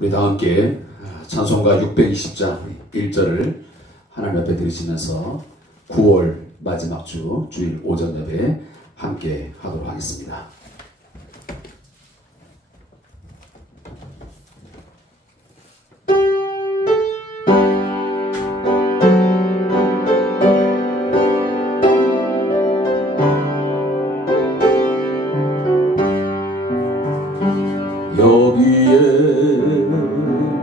우리 다 함께 찬송가 620장 1절을 하나님 앞에 드리시면서 9월 마지막 주 주일 오전 예배 함께 하도록 하겠습니다. 여기에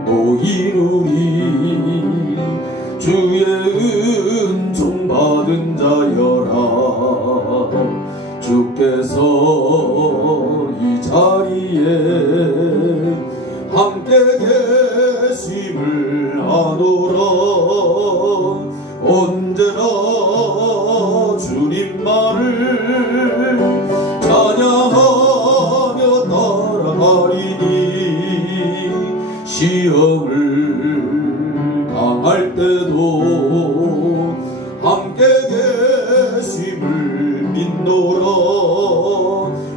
모인 우리 주의 은총 받은 자여라. 주께서 이 자리에 함께 계심을 아노라. 언제나 주님만을 찬양하며 따라가리니 시험을 당할 때도 함께 계심을 믿노라.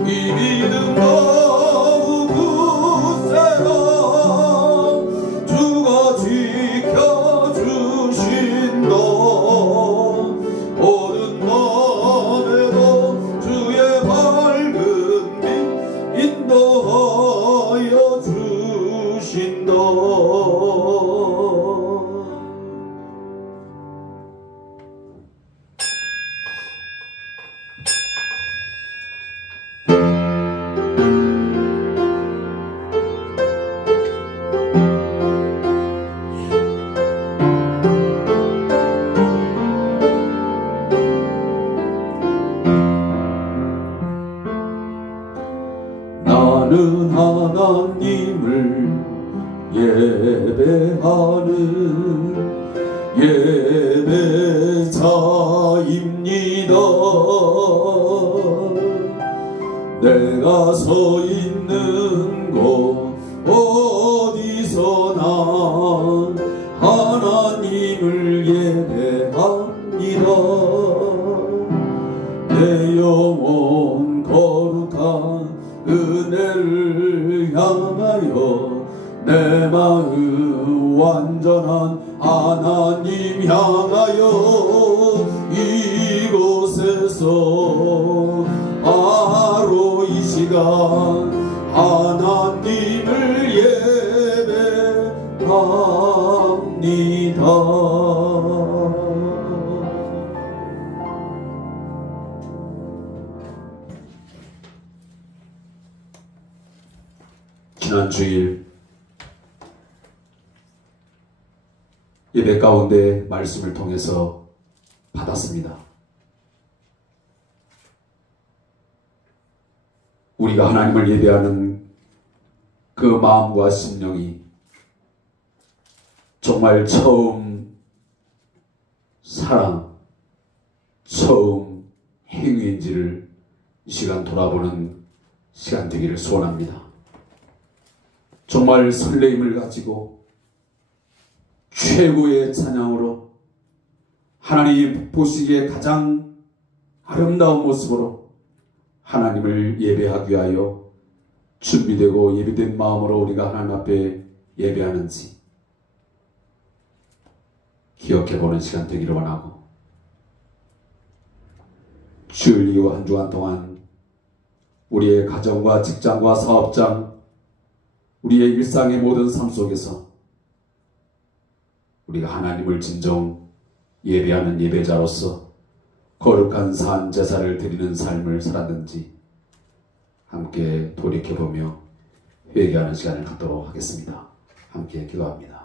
이 믿음 더욱 굳세라. 주가 지켜주신다. 어두운 밤에도 주의 밝은 빛 인도하여 주신다. 나는 하나님을 예배하는 예배자입니다. 내가 서 있는 곳 어디서나 하나님을 예배합니다. 내 영혼 거룩한 은혜를 향하여 내 마음 완전한 하나님 향하여 이곳에서 바로 이 시간 하나님을 예배합니다. 지난 주일 예배 가운데 말씀을 통해서 받았습니다. 우리가 하나님을 예배하는 그 마음과 심령이 정말 처음 사랑, 처음 행위인지를 이 시간 돌아보는 시간 되기를 소원합니다. 정말 설레임을 가지고 최고의 찬양으로 하나님 보시기에 가장 아름다운 모습으로 하나님을 예배하기 위하여 준비되고 예비된 마음으로 우리가 하나님 앞에 예배하는지 기억해보는 시간 되기를 원하고, 주일 이후 한 주간 동안 우리의 가정과 직장과 사업장, 우리의 일상의 모든 삶 속에서 우리가 하나님을 진정 예배하는 예배자로서 거룩한 산 제사를 드리는 삶을 살았는지 함께 돌이켜보며 회개하는 시간을 갖도록 하겠습니다. 함께 기도합니다.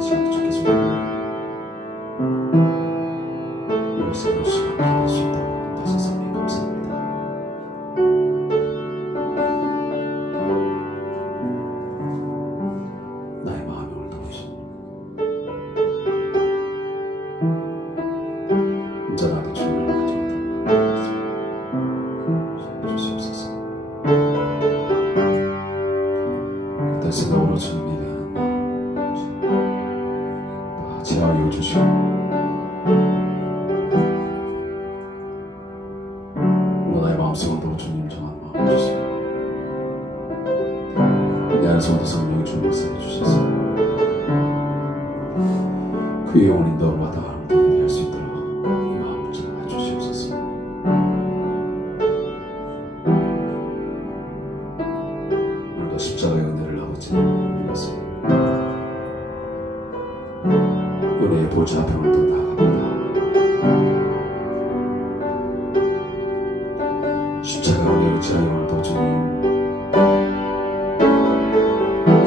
시간도 좋게 소개합니다. 이곳으로 시간 기도할 수 있도록 다시 선생님 감사합니다. 나의 마음에 올라오신 온전하게 주님을 가져다 주시옵소서. 어떤 생각으로 주님에 대한 다 제하여 주시고 그의 영혼이 너와 다 함께 할 수 있도록 이 마음 전해 주시옵소서. 오늘도 십자가의 은혜를 아버지 믿었습니다. 은혜의 보좌 앞에 오늘도 나아갑니다. 십자가 은혜 의지하여 오늘도 주님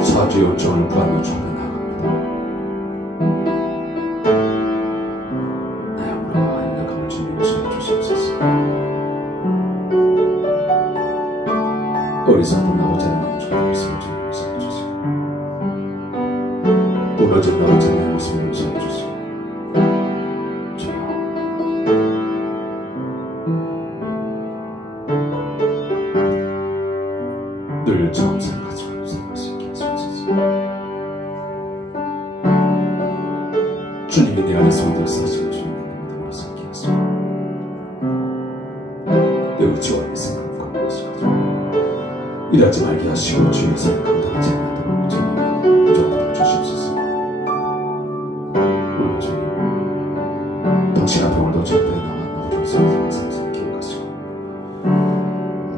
사주의 은총을 구하며 주 앞에 나아갑니다. 나의 영으로 인력함을 주님 용서해 주시옵소서. 어리석은 나오지 않는 주의 말씀을 주님 용서해 주시고 무너진 나오지 않는 모습을 용서해 주시고 주여 늘 처음 생각하지만 생각할 수 있게 하소서. 주님이 내 안에서 역사하시고 주님이 내 믿음으로 살게 하소서. 내 의지와 내 생각을 강구하시고 일하지 말게 하시고 주의 생을 감당하지 않도록 주님 인정받아 주시옵소서. 오늘 주님 당신 앞에 오늘도 주 앞에 나와 나오는 성령 항상 기억하시고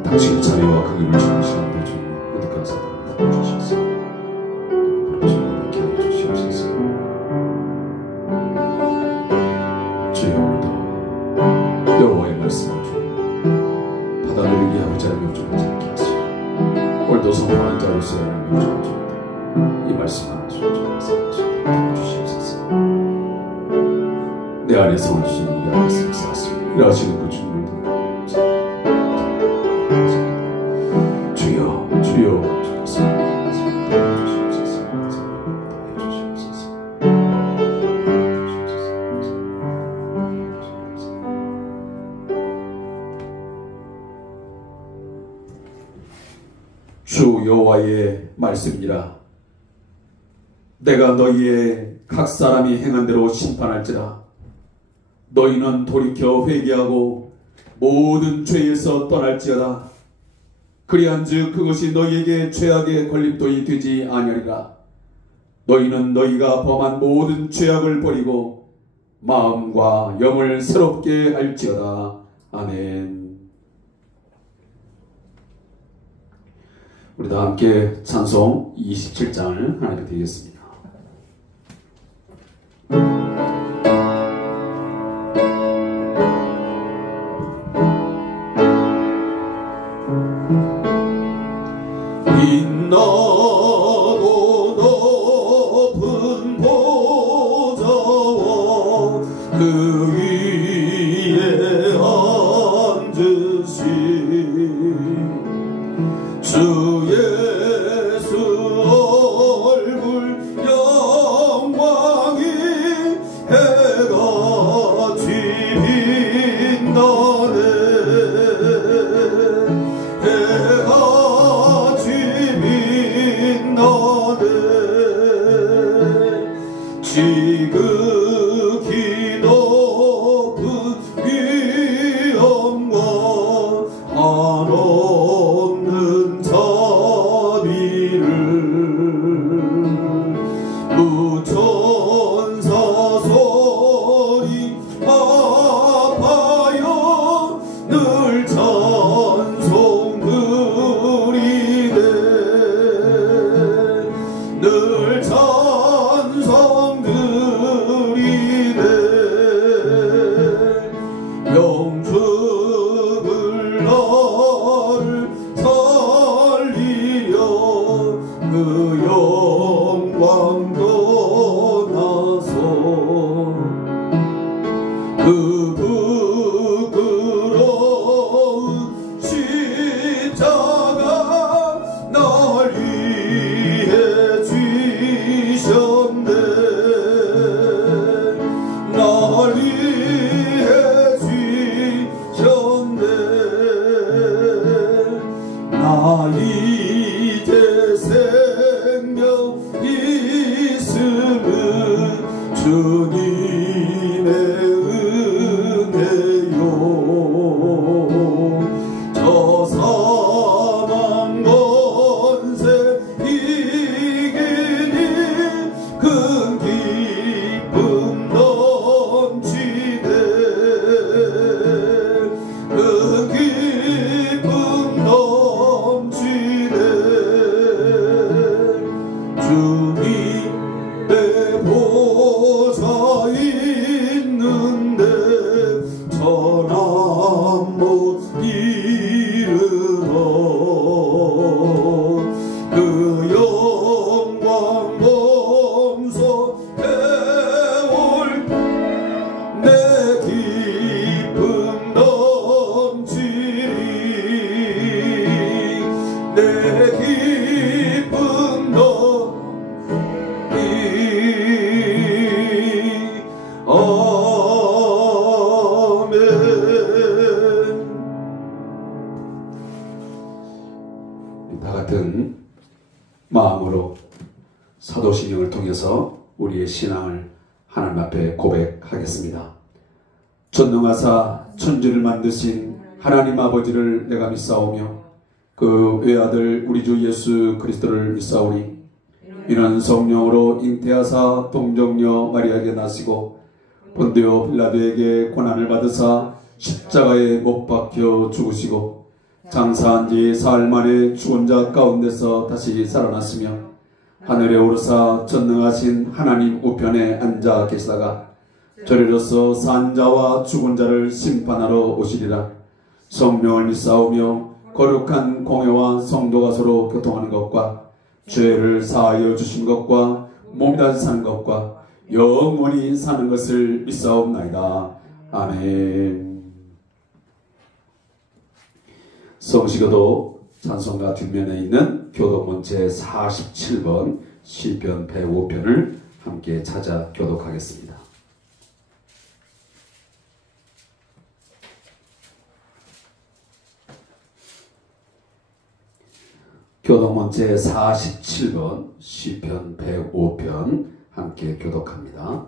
당신의 자리와 그 힘을 주는 시간도 주님 어디까지 담아 주셔서 앞으로 주님 함께 하여 주시옵소서. 주여 오늘도 여호와의 말씀을 주님 받아들이게 아버지 하나님 용서하지 않게 하시고 오늘도 성공하는 자로서 하나님 용서합니다. 이 말씀 하나 주님 주시옵소서. 내 안에 성을 주시는 내 안에 쌓았습니다. 일하시는 그 주님을 주여 주여 주 여호와의 말씀이니라. 내가 너희의 각 사람이 행한 대로 심판할지라. 너희는 돌이켜 회개하고 모든 죄에서 떠날지어다. 그리한즉 그것이 너희에게 죄악의 걸림돌이 되지 아니하리라. 너희는 너희가 범한 모든 죄악을 버리고 마음과 영을 새롭게 할지어다. 아멘. 우리 다 함께 찬송 27장을 하나님께 드리겠습니다. 빛나고 높은 보좌와 그 위에 앉으신 주 예수 얼굴 영광이 해같이 빛나네. 해같이 빛나네. 지극히 높은 위엄과 한없는 자비를 무천사 소리 아파요 늘 찬송 드리네. 늘 찬송 드리네. 영죽을 나를 살리려 그 영광 떠나서 그 부끄러운 십자가 날 위해 지셨네. 날 위해 지셨네. 나 이제 생명 있음은 주님의 하나님 앞에 고백하겠습니다. 전능하사 천지를 만드신 하나님 아버지를 내가 믿사오며 그 외아들 우리 주 예수 그리스도를 믿사오니 이는 성령으로 잉태하사 동정녀 마리아에게 나시고 본디오 빌라도에게 고난을 받으사 십자가에 못 박혀 죽으시고 장사한 지 사흘 만에 죽은 자 가운데서 다시 살아났으며 하늘에 오르사 전능하신 하나님 우편에 앉아 계시다가 저리로서 산 자와 죽은 자를 심판하러 오시리라. 성령을 믿사오며 거룩한 공회와 성도가 서로 교통하는 것과 죄를 사하여 주신 것과 몸이 다시 사는 것과 영원히 사는 것을 믿사옵나이다. 아멘. 성시교도 찬송가 뒷면에 있는 교독문 제47번 시편 105편을 함께 찾아 교독하겠습니다. 교독문 제47번 시편 105편 함께 교독합니다.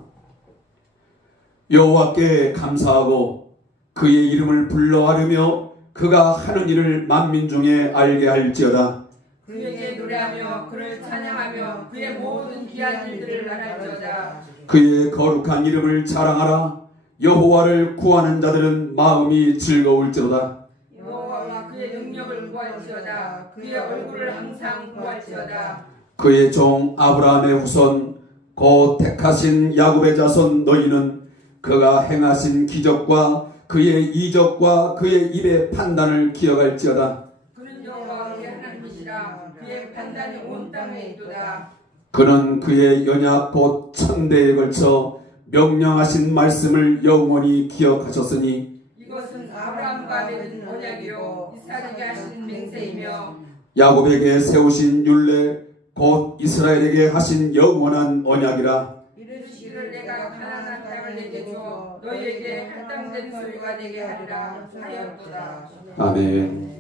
여호와께 감사하고 그의 이름을 불러하려며 그가 하는 일을 만민 중에 알게 할지어다. 그에게 노래하며 그를 찬양하며 그의 모든 귀한 일들을 말할지어다. 그의 거룩한 이름을 자랑하라. 여호와를 구하는 자들은 마음이 즐거울지로다. 여호와와 그의 능력을 구할지어다. 그의 얼굴을 항상 구할지어다. 그의 종 아브라함의 후손 곧 택하신 야곱의 자손 너희는 그가 행하신 기적과 그의 이적과 그의 입의 판단을 기억할지어다. 그는 여호와의 하나님이시라. 그의 판단이 온 땅에 있도다. 그는 그의 연약 곧 1000대에 걸쳐 명령하신 말씀을 영원히 기억하셨으니 이것은 아브라함과 맺은 언약이요 이삭에게 하신 맹세이며 야곱에게 세우신 율례 곧 이스라엘에게 하신 영원한 언약이라. 이르시기를 내가 가나안 땅을 내게 줘 너희에게 할당된 소유가 되게 하리라 하였도다. 아멘.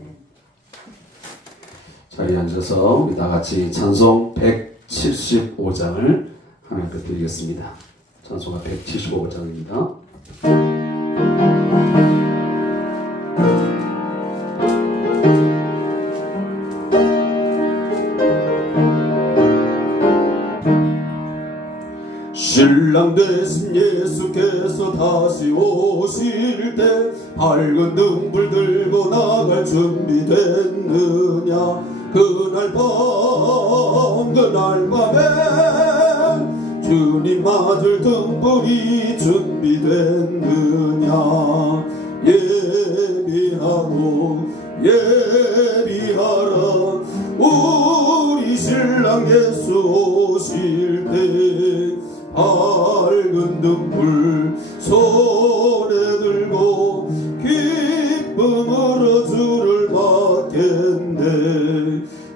자리에 앉아서 우리 다같이 찬송 175장을 하나님께 드리겠습니다. 찬송가 175장입니다. 신랑 되신 예수께서 다시 오실 때 밝은 등불 들고 나갈 준비됐느냐. 그날 밤에 주님 맞을 등불이 준비됐느냐. 예비하라. 우리 신랑 예수 오실 때 밝은 등불 손에 들고 기쁨으로 주를 맞겠네.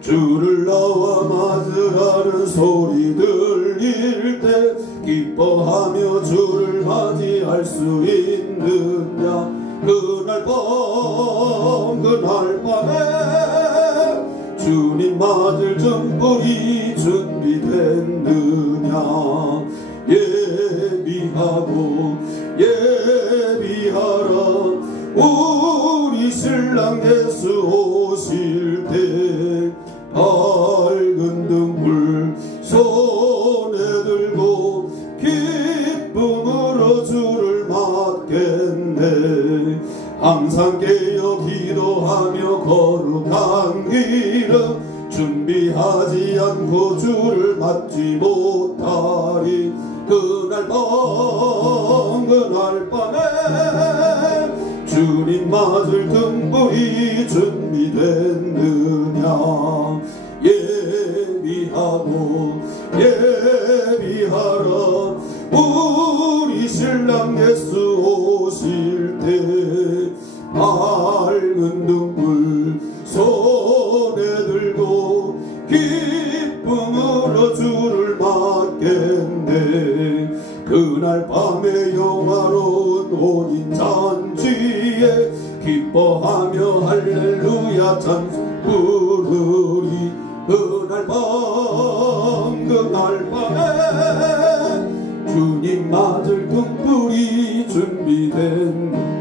주를 나와 맞으라는 소리 들릴 때 기뻐하며 주를 맞이할 수 있느냐. 그날 밤에 주님 맞을 등불이 준비됐느냐. 예비하라. 우리 신랑 예수 오실 때 밝은 등불 손에 들고 기쁨으로 주를 맞겠네. 항상 깨어 기도하며 거룩한 길은 준비하지 않고 주를 맞지 못하리. 그날 밤에 주님 맞을 등불이 준비됐느냐. 예비하라. 우리 신랑 예수 오실 때 밝은 등불 손에 들고 기쁨으로 주를 맞겠네. 그날 밤에 영화로운 혼인 잔치에 기뻐하며 할렐루야 찬송 부르리. 그날 밤에 주님 맞을 등불이 준비된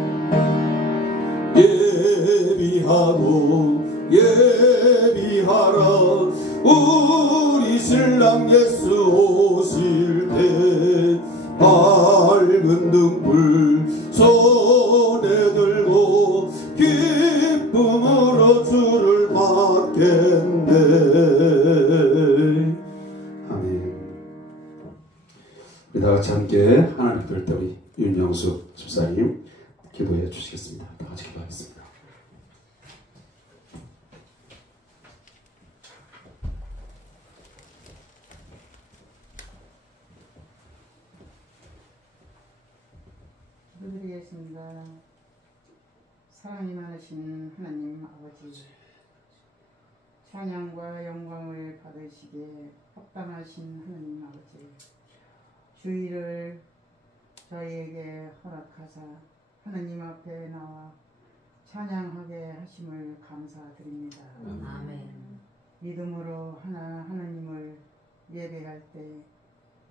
예비하라 우리 신랑 예수 오실 때 밝은 등불 손에 들고 기쁨으로 주를 맞겠네. 아멘. 우리 다같이 함께 하나님 부를 때 우리 윤영수 집사님 기도해 주시겠습니다. 다같이 기도하겠습니다. 기도드리겠습니다. 사랑이 많으신 하나님 아버지, 찬양과 영광을 받으시기에 합당하신 하나님 아버지, 주의를 저희에게 허락하사 하나님 앞에 나와 찬양하게 하심을 감사드립니다. 아멘. 믿음으로 하나님을 예배할 때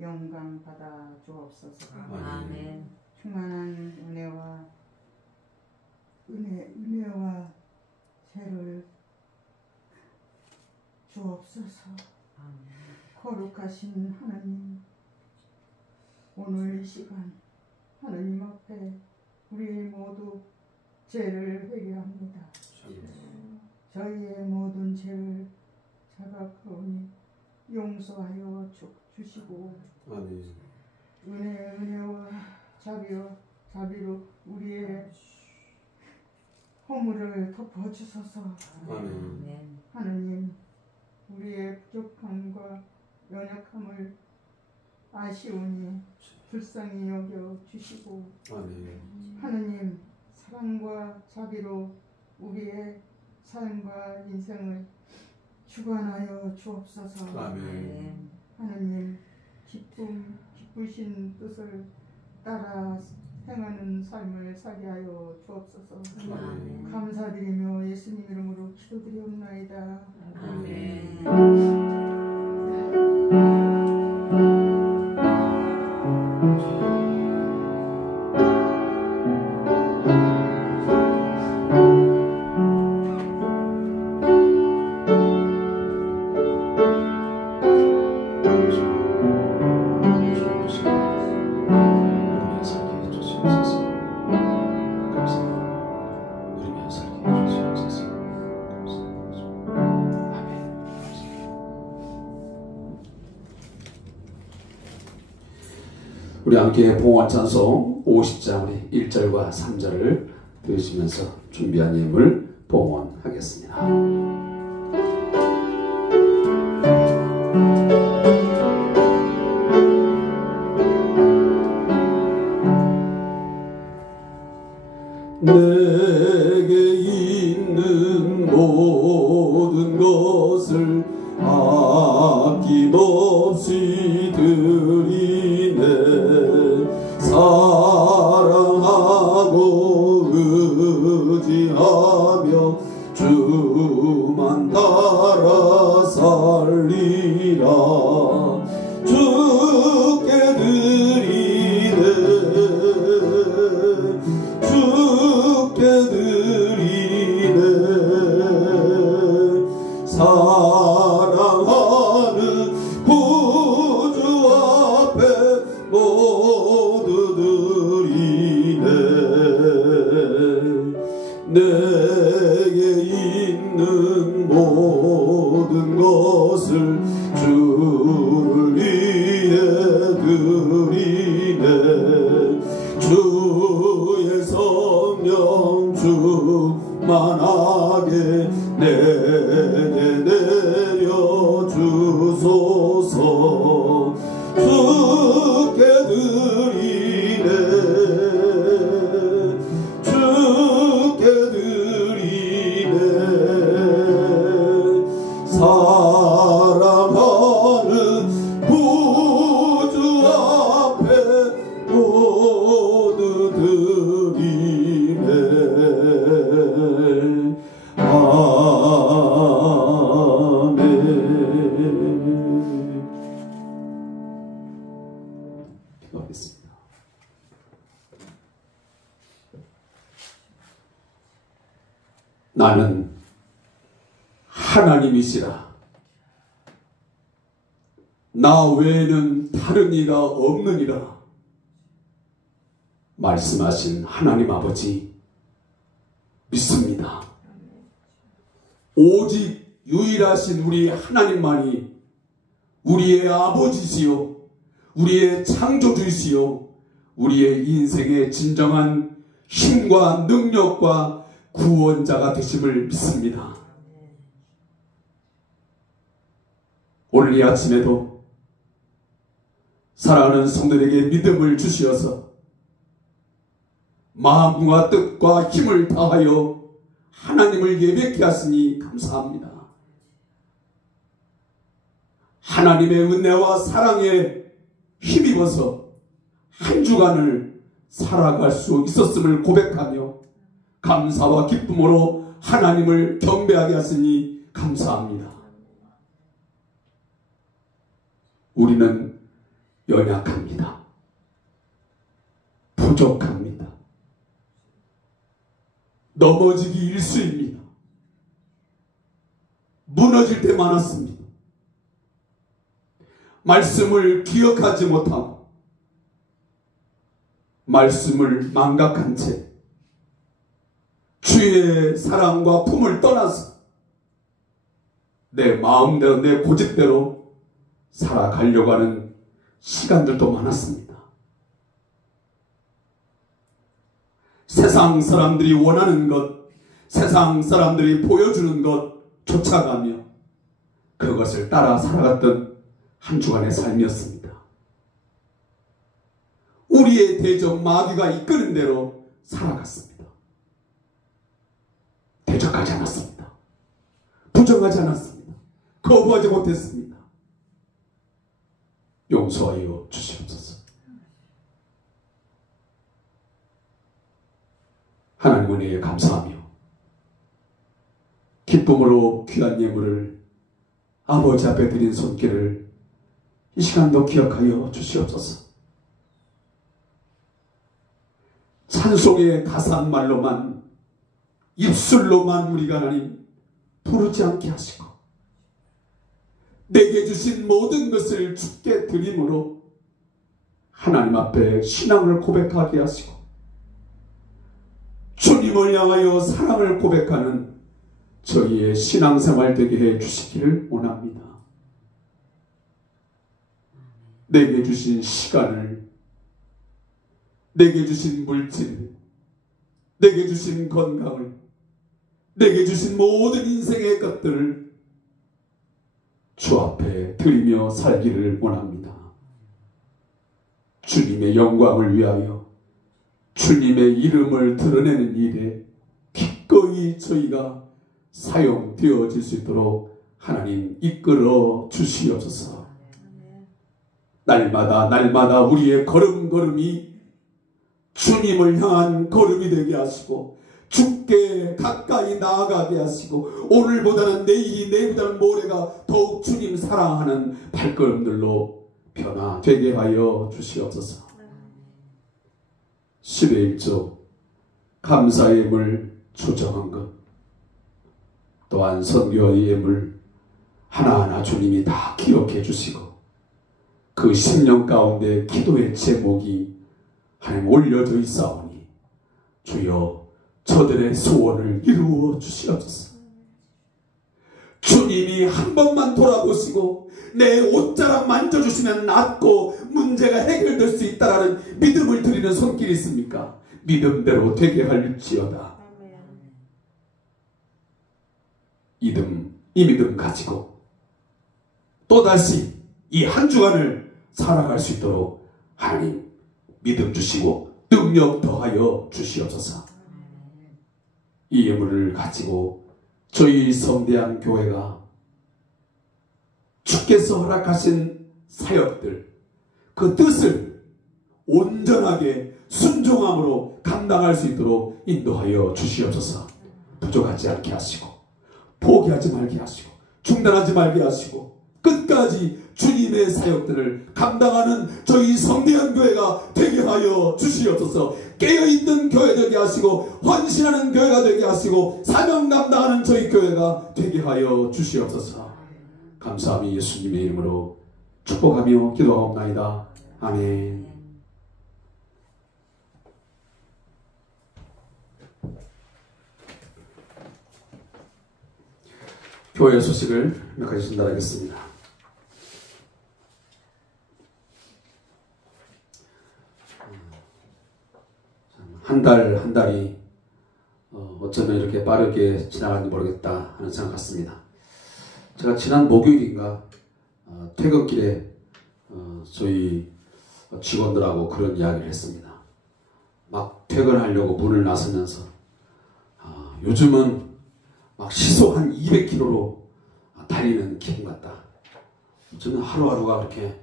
영광 받아 주옵소서. 아멘. 충만한 은혜와 죄를 주옵소서. 거룩하신 하나님, 오늘 이 시간 하나님 앞에 우리 모두 죄를 회개합니다. 저희의 모든 죄를 자각하오니 용서하여 주시고 은혜와 자비로 우리의 허물을 덮어주소서. 아멘. 하느님, 우리의 부족함과 연약함을 아시오니 불쌍히 여겨 주시고 하느님, 사랑과 자비로 우리의 삶과 인생을 주관하여 주옵소서. 아멘. 하느님, 기쁘신 뜻을 따라 행하는 삶을 살게 하여 주옵소서. 아멘. 감사드리며 예수님 이름으로 기도드리옵나이다. 아멘. 우리 함께 봉헌 찬송 50장 우리 1절과 3절을 들으시면서 준비한 예물 봉헌하겠습니다. 내게 있는 모든 것을 아낌없이 드리네. 사랑하고 의지하며 주만 따라 살리라. 주께 드리네. 주께 드리네. 사랑하는 구주 앞에 모두 드리네. 내게 있는 모든 것을 주를 위해 드리네. 주의 성령 충만하게 내게 내려주소서. 주께 드리네. 주께 드리네. 사랑하는 구주 앞에 모두 드리네. 나는 하나님이시라. 나 외에는 다른 이가 없느니라 말씀하신 하나님 아버지 믿습니다. 오직 유일하신 우리 하나님만이 우리의 아버지시요, 우리의 창조주이시요, 우리의 인생의 진정한 힘과 능력과 구원자가 되심을 믿습니다. 오늘 이 아침에도 사랑하는 성도들에게 믿음을 주시어서 마음과 뜻과 힘을 다하여 하나님을 예배케 하시니 감사합니다. 하나님의 은혜와 사랑에 힘입어서 한 주간을 살아갈 수 있었음을 고백하며 감사와 기쁨으로 하나님을 경배하게 하시니 감사합니다. 우리는 연약합니다. 부족합니다. 넘어지기 일쑤입니다. 무너질 때 많았습니다. 말씀을 기억하지 못하고 말씀을 망각한 채 주의 사랑과 품을 떠나서 내 마음대로 내 고집대로 살아가려고 하는 시간들도 많았습니다. 세상 사람들이 원하는 것, 세상 사람들이 보여주는 것 쫓아가며 그것을 따라 살아갔던 한 주간의 삶이었습니다. 우리의 대적 마귀가 이끄는 대로 살아갔습니다. 대적하지 않았습니다. 부정하지 않았습니다. 거부하지 못했습니다. 용서하여 주시옵소서. 하나님 은혜에 감사하며 기쁨으로 귀한 예물을 아버지 앞에 드린 손길을 이 시간도 기억하여 주시옵소서. 찬송의 가사말로만 입술로만 우리가 하나님 부르지 않게 하시고 내게 주신 모든 것을 주께 드림으로 하나님 앞에 신앙을 고백하게 하시고 주님을 향하여 사랑을 고백하는 저희의 신앙생활 되게 해 주시기를 원합니다. 내게 주신 시간을, 내게 주신 물질, 내게 주신 건강을, 내게 주신 모든 인생의 것들을 주 앞에 드리며 살기를 원합니다. 주님의 영광을 위하여 주님의 이름을 드러내는 일에 기꺼이 저희가 사용되어질 수 있도록 하나님 이끌어 주시옵소서. 날마다 우리의 걸음걸음이 주님을 향한 걸음이 되게 하시고 주께 가까이 나아가게 하시고 오늘보다는 내일이 내일보다는 모레가 더욱 주님 사랑하는 발걸음들로 변화되게 하여 주시옵소서. 10의 1조 감사의 예물 조정한 것 또한 선교의 예물 하나하나 주님이 다 기억해 주시고 그 10년 가운데 기도의 제목이 하나님 올려져 있사오니 주여 저들의 소원을 이루어 주시옵소서. 주님이 한 번만 돌아보시고 내 옷자락 만져주시면 낫고 문제가 해결될 수 있다라는 믿음을 드리는 손길이 있습니까? 믿음대로 되게 할지어다. 이 믿음 가지고 또다시 이 한 주간을 살아갈 수 있도록 하나님 믿음 주시고 능력 더하여 주시옵소서. 이 예물을 가지고 저희 성대한 교회가 주께서 허락하신 사역들 그 뜻을 온전하게 순종함으로 감당할 수 있도록 인도하여 주시옵소서. 부족하지 않게 하시고 포기하지 말게 하시고 중단하지 말게 하시고 끝까지 주님의 사역들을 감당하는 저희 성대한 교회가 되게 하여 주시옵소서. 깨어있는 교회 되게 하시고 헌신하는 교회가 되게 하시고 사명 감당하는 저희 교회가 되게 하여 주시옵소서. 감사함이 예수님의 이름으로 축복하며 기도하옵나이다. 아멘. 교회 소식을 몇 가지 전달하겠습니다. 한 달이 어쩌면 이렇게 빠르게 지나가는지 모르겠다 하는 생각 같습니다. 제가 지난 목요일인가 퇴근길에 저희 직원들하고 그런 이야기를 했습니다. 막 퇴근하려고 문을 나서면서 요즘은 막 시속 한 200km로 달리는 기분 같다. 저는 하루하루가 그렇게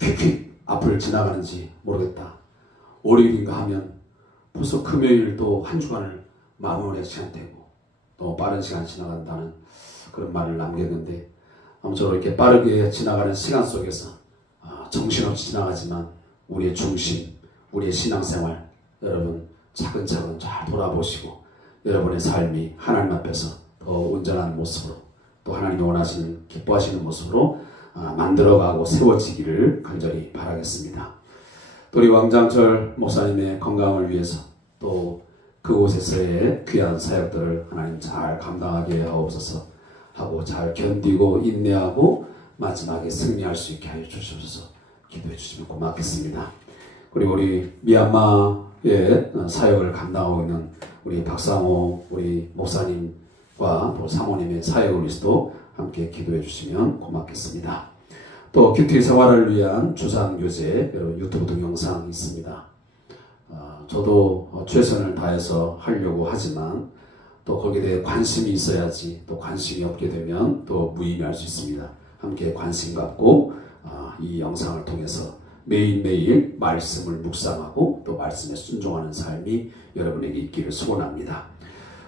휙휙 앞을 지나가는지 모르겠다. 월요일인가 하면 벌써 금요일 또 한 주간을 마무리할 시간되고 또 빠른 시간 지나간다는 그런 말을 남겼는데, 아무쪼록 이렇게 빠르게 지나가는 시간 속에서 정신없이 지나가지만 우리의 중심, 우리의 신앙생활 여러분 차근차근 잘 돌아보시고 여러분의 삶이 하나님 앞에서 더 온전한 모습으로 또 하나님이 원하시는 기뻐하시는 모습으로 만들어가고 세워지기를 간절히 바라겠습니다. 또 우리 왕장철 목사님의 건강을 위해서 또 그곳에서의 귀한 사역들을 하나님 잘 감당하게 하옵소서 하고 잘 견디고 인내하고 마지막에 승리할 수 있게 하여 주시옵소서 기도해 주시면 고맙겠습니다. 그리고 우리 미얀마의 사역을 감당하고 있는 우리 박상호 우리 목사님과 또 사모님의 사역을 위해서도 함께 기도해 주시면 고맙겠습니다. 또 큐티 생활을 위한 주상교재 여러분 유튜브 동영상 있습니다. 저도 최선을 다해서 하려고 하지만 또 거기에 대해 관심이 있어야지, 또 관심이 없게 되면 또 무의미할 수 있습니다. 함께 관심 갖고 이 영상을 통해서 매일매일 말씀을 묵상하고 또 말씀에 순종하는 삶이 여러분에게 있기를 소원합니다.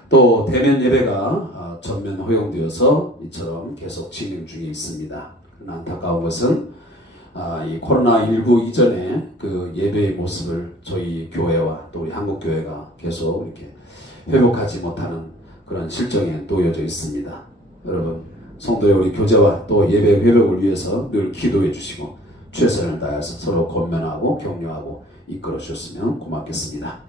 또 대면 예배가 전면 허용되어서 이처럼 계속 진행 중에 있습니다. 그러나 안타까운 것은 이 코로나19 이전에 그 예배의 모습을 저희 교회와 또 우리 한국교회가 계속 이렇게 회복하지 못하는 그런 실정에 놓여져 있습니다. 여러분 성도의 우리 교제와 또 예배 회복을 위해서 늘 기도해 주시고 최선을 다해서 서로 권면하고 격려하고 이끌어 주셨으면 고맙겠습니다.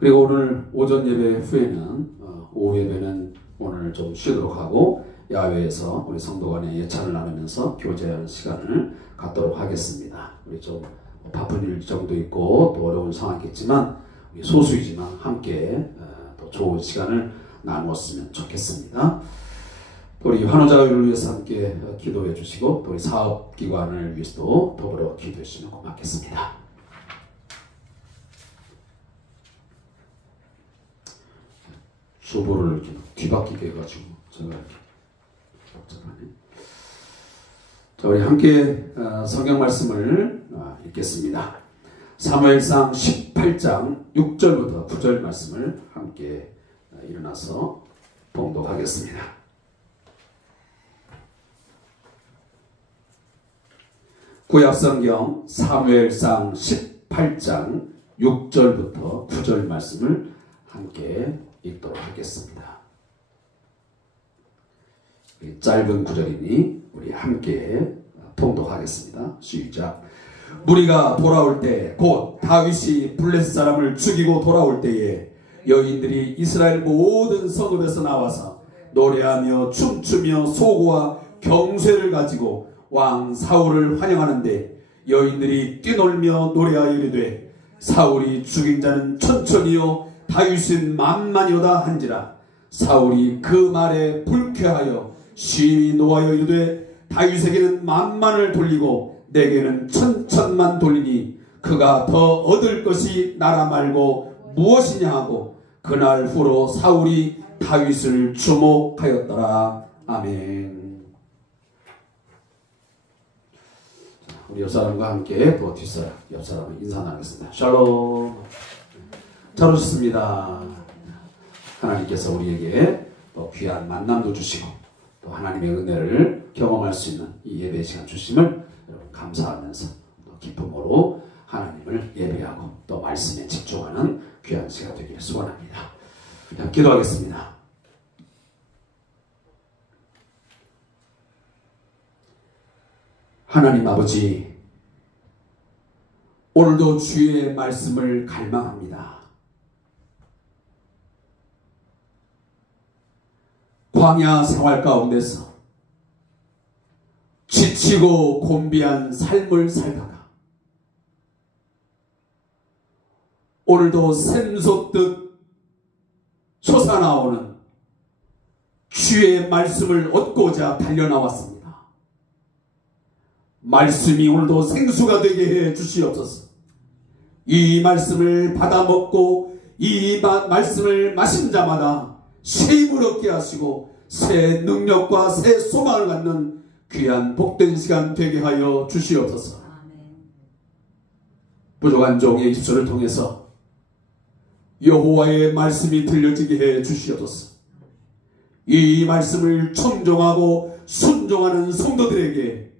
그리고 오늘 오전 예배 후에는 오후 예배는 오늘 좀 쉬도록 하고 야외에서 우리 성도 간에 예찬을 나누면서 교제하는 시간을 갖도록 하겠습니다. 우리 좀 바쁜 일정도 있고 또 어려운 상황이겠지만 소수이지만 함께 또 좋은 시간을 나누었으면 좋겠습니다. 또 우리 환우자를 위해서 함께 기도해 주시고 또 우리 사업기관을 위해서도 더불어 기도해 주시면 고맙겠습니다. 주보를 이렇게 뒤바뀌게 해가지고 제가 이렇게 복잡하네. 자, 우리 함께 성경 말씀을 읽겠습니다. 사무엘상 18장 6절부터 9절 말씀을 함께 일어나서 봉독하겠습니다. 구약성경 사무엘상 18장 6절부터 9절 말씀을 함께 읽도록 하겠습니다. 짧은 구절이니 우리 함께 통독하겠습니다. 시작. 무리가 돌아올 때 곧 다윗이 블레셋 사람을 죽이고 돌아올 때에 여인들이 이스라엘 모든 성읍에서 나와서 노래하며 춤추며 소고와 경쇠를 가지고 왕 사울을 환영하는데 여인들이 뛰놀며 노래하여 이르되 사울이 죽인 자는 천천히요 다윗은 만만이오다 한지라. 사울이 그 말에 불쾌하여 심히 노하여 이르되 다윗에게는 만만을 돌리고 내게는 천천만 돌리니 그가 더 얻을 것이 나라 말고 무엇이냐 하고 그날 후로 사울이 다윗을 주목하였더라. 아멘. 우리 옆사람과 함께 또 뒷사람, 옆사람을 인사 나누겠습니다. 샬롬. 잘 오셨습니다. 하나님께서 우리에게 또 귀한 만남도 주시고 또 또 하나님의 은혜를 경험할 수 있는 이 예배 시간 주심을 여러분 감사하면서 또 기쁨으로 하나님을 예배하고 또 말씀에 집중하는 귀한 시간 되기를 소원합니다. 기도하겠습니다. 하나님 아버지, 오늘도 주의 말씀을 갈망합니다. 광야 생활 가운데서 지치고 곤비한 삶을 살다가 오늘도 샘솟듯 솟아나오는 주의 말씀을 얻고자 달려나왔습니다. 말씀이 오늘도 생수가 되게 해 주시옵소서. 이 말씀을 받아먹고 이 말씀을 마신 자마다 새 힘을 얻게 하시고 새 능력과 새 소망을 갖는 귀한 복된 시간 되게 하여 주시옵소서. 부족한 종의 입술을 통해서 여호와의 말씀이 들려지게 해 주시옵소서. 이 말씀을 청종하고 순종하는 성도들에게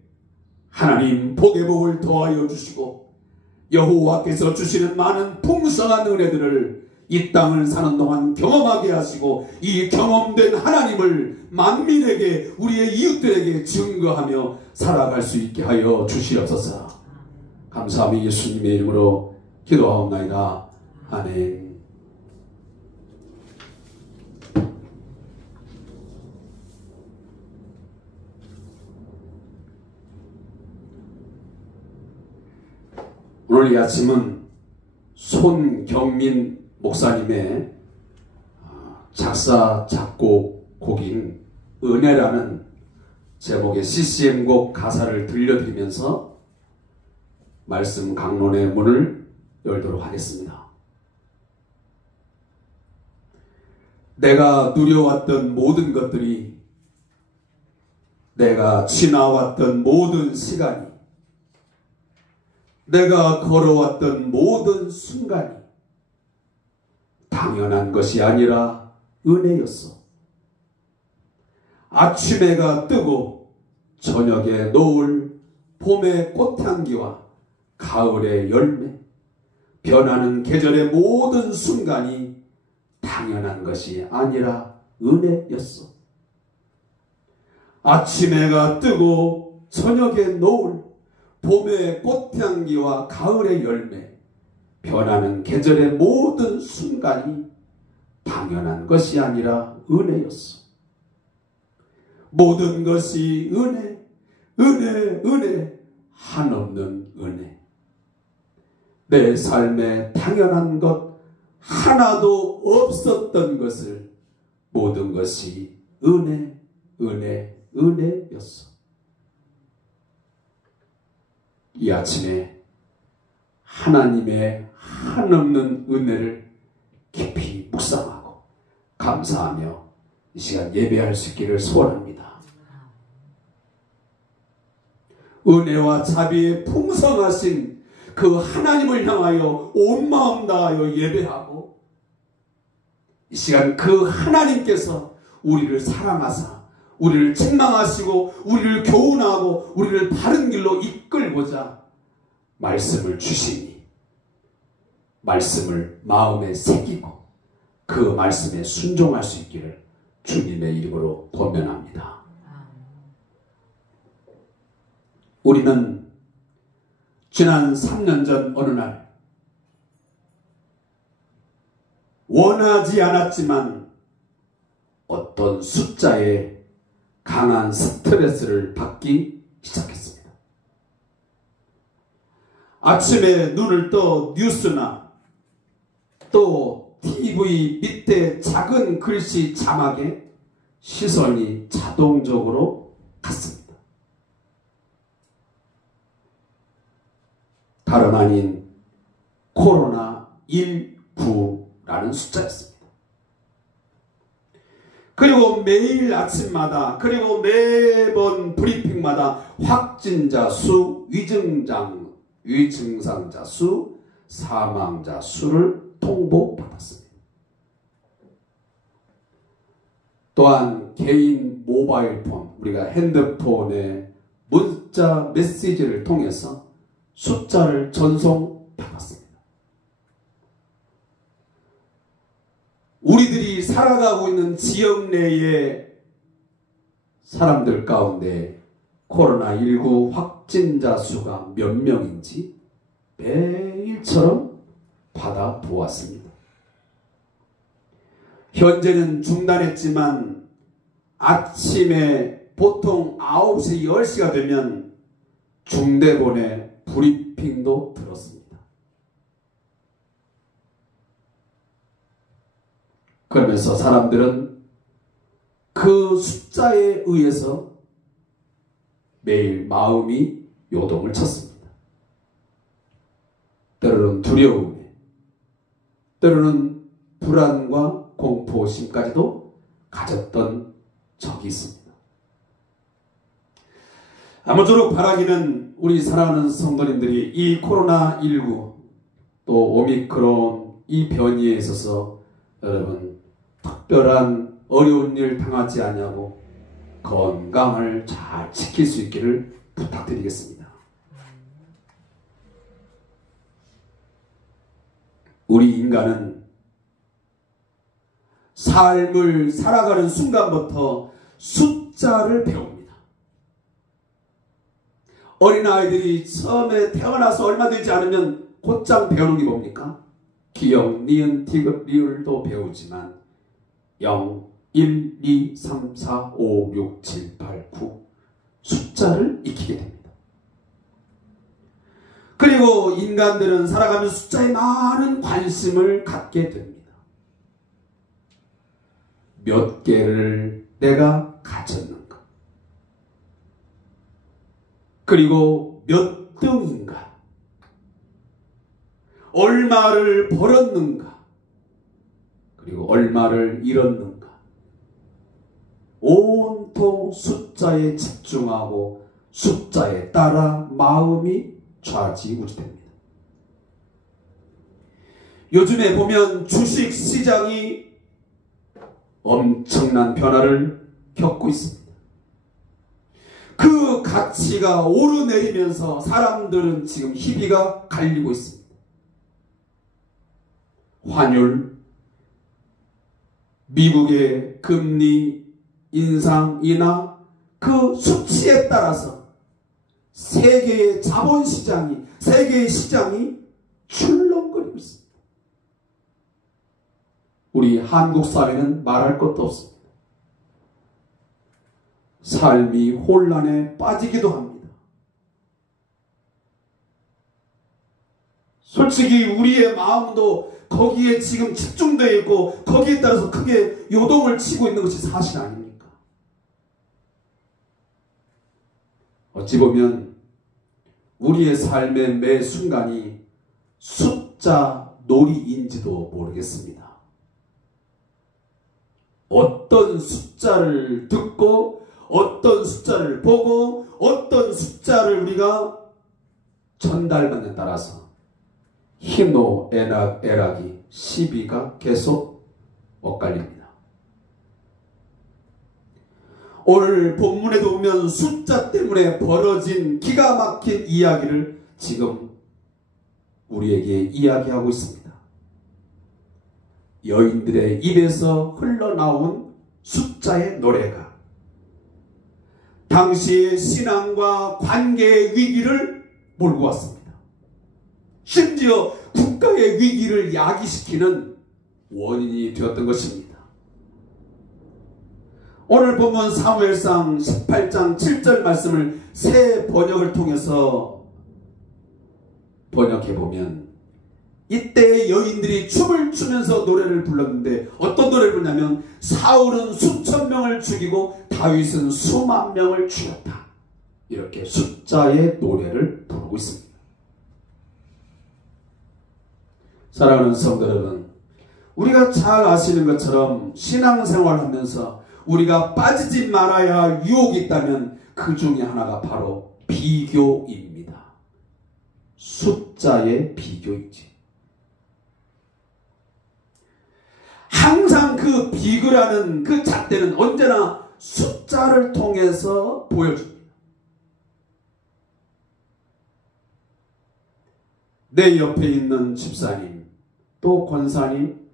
하나님 복의 복을 더하여 주시고 여호와께서 주시는 많은 풍성한 은혜들을 이 땅을 사는 동안 경험하게 하시고 이 경험된 하나님을 만민에게 우리의 이웃들에게 증거하며 살아갈 수 있게 하여 주시옵소서. 감사하며 예수님의 이름으로 기도하옵나이다. 아멘. 오늘 이 아침은 손경민 목사님의 작사 작곡 곡인 은혜라는 제목의 CCM곡 가사를 들려드리면서 말씀 강론의 문을 열도록 하겠습니다. 내가 누려왔던 모든 것들이, 내가 지나왔던 모든 시간이, 내가 걸어왔던 모든 순간이 당연한 것이 아니라 은혜였어. 아침에가 뜨고 저녁에 노을, 봄의 꽃향기와 가을의 열매, 변하는 계절의 모든 순간이 당연한 것이 아니라 은혜였어. 아침에가 뜨고 저녁에 노을, 봄의 꽃향기와 가을의 열매, 변하는 계절의 모든 순간이 당연한 것이 아니라 은혜였어. 모든 것이 은혜, 은혜, 은혜, 한없는 은혜. 내 삶에 당연한 것 하나도 없었던 것을 모든 것이 은혜, 은혜, 은혜였어. 이 아침에 하나님의 한없는 은혜를 깊이 묵상하고 감사하며 이 시간 예배할 수 있기를 소원합니다. 은혜와 자비의 풍성하신 그 하나님을 향하여 온 마음 다하여 예배하고 이 시간 그 하나님께서 우리를 사랑하사 우리를 책망하시고 우리를 교훈하고 우리를 바른 길로 이끌고자 말씀을 주시니 말씀을 마음에 새기고 그 말씀에 순종할 수 있기를 주님의 이름으로 권면합니다. 우리는 지난 3년 전 어느 날 원하지 않았지만 어떤 숫자에 강한 스트레스를 받기 시작했습니다. 아침에 눈을 떠 뉴스나 또 TV 밑에 작은 글씨 자막에 시선이 자동적으로 갔습니다. 다름 아닌 코로나19라는 숫자였습니다. 그리고 매일 아침마다 그리고 매번 브리핑마다 확진자 수, 위증상자 수, 사망자 수를 통보받았습니다. 또한 개인 모바일 폰, 우리가 핸드폰에 문자 메시지를 통해서 숫자를 전송받았습니다. 우리들이 살아가고 있는 지역 내의 사람들 가운데 코로나19 확진자 수가 몇 명인지 매일처럼 받아보았습니다. 현재는 중단했지만 아침에 보통 9시, 10시가 되면 중대본의 브리핑도 들었습니다. 그러면서 사람들은 그 숫자에 의해서 매일 마음이 요동을 쳤습니다. 때로는 두려움에, 때로는 불안과 공포심까지도 가졌던 적이 있습니다. 아무쪼록 바라기는 우리 사랑하는 성도님들이 이 코로나19 또 오미크론 이 변이에 있어서 여러분 특별한 어려운 일 당하지 않냐고 건강을 잘 지킬 수 있기를 부탁드리겠습니다. 우리 인간은 삶을 살아가는 순간부터 숫자를 배웁니다. 어린아이들이 처음에 태어나서 얼마 되지 않으면 곧장 배우는 게 뭡니까? 기역, 니은, 디귿, 리을도 배우지만 0, 1, 2, 3, 4, 5, 6, 7, 8, 9 숫자를 익히게 됩니다. 그리고 인간들은 살아가면서 숫자에 많은 관심을 갖게 됩니다. 몇 개를 내가 가졌는가? 그리고 몇 등인가? 얼마를 벌었는가? 그리고 얼마를 잃었는가? 온통 숫자에 집중하고 숫자에 따라 마음이 좌지우지됩니다. 요즘에 보면 주식 시장이 엄청난 변화를 겪고 있습니다. 그 가치가 오르내리면서 사람들은 지금 희비가 갈리고 있습니다. 환율, 미국의 금리 인상, 인하, 그 수치에 따라서 세계의 자본시장이, 세계의 시장이 출렁거리고 있습니다. 우리 한국 사회는 말할 것도 없습니다. 삶이 혼란에 빠지기도 합니다. 솔직히 우리의 마음도 거기에 지금 집중되어 있고 거기에 따라서 크게 요동을 치고 있는 것이 사실 아닙니까? 어찌 보면 우리의 삶의 매 순간이 숫자 놀이인지도 모르겠습니다. 어떤 숫자를 듣고 어떤 숫자를 보고 어떤 숫자를 우리가 전달받는 따라서 희노, 애락, 애락이 시비가 계속 엇갈립니다. 오늘 본문에도 보면 숫자 때문에 벌어진 기가 막힌 이야기를 지금 우리에게 이야기하고 있습니다. 여인들의 입에서 흘러나온 숫자의 노래가 당시의 신앙과 관계의 위기를 몰고 왔습니다. 심지어 국가의 위기를 야기시키는 원인이 되었던 것입니다. 오늘 본문 사무엘상 18장 7절 말씀을 새 번역을 통해서 번역해보면 이때 여인들이 춤을 추면서 노래를 불렀는데 어떤 노래를 부르냐면 사울은 수천 명을 죽이고 다윗은 수만 명을 죽였다. 이렇게 숫자의 노래를 부르고 있습니다. 사랑하는 성도 여러분, 우리가 잘 아시는 것처럼 신앙생활을 하면서 우리가 빠지지 말아야 할 유혹이 있다면 그 중에 하나가 바로 비교입니다. 숫자의 비교이지. 항상 그 그 비교라는 그 잣대는 언제나 숫자를 통해서 보여줍니다. 내 옆에 있는 집사님, 또 권사님,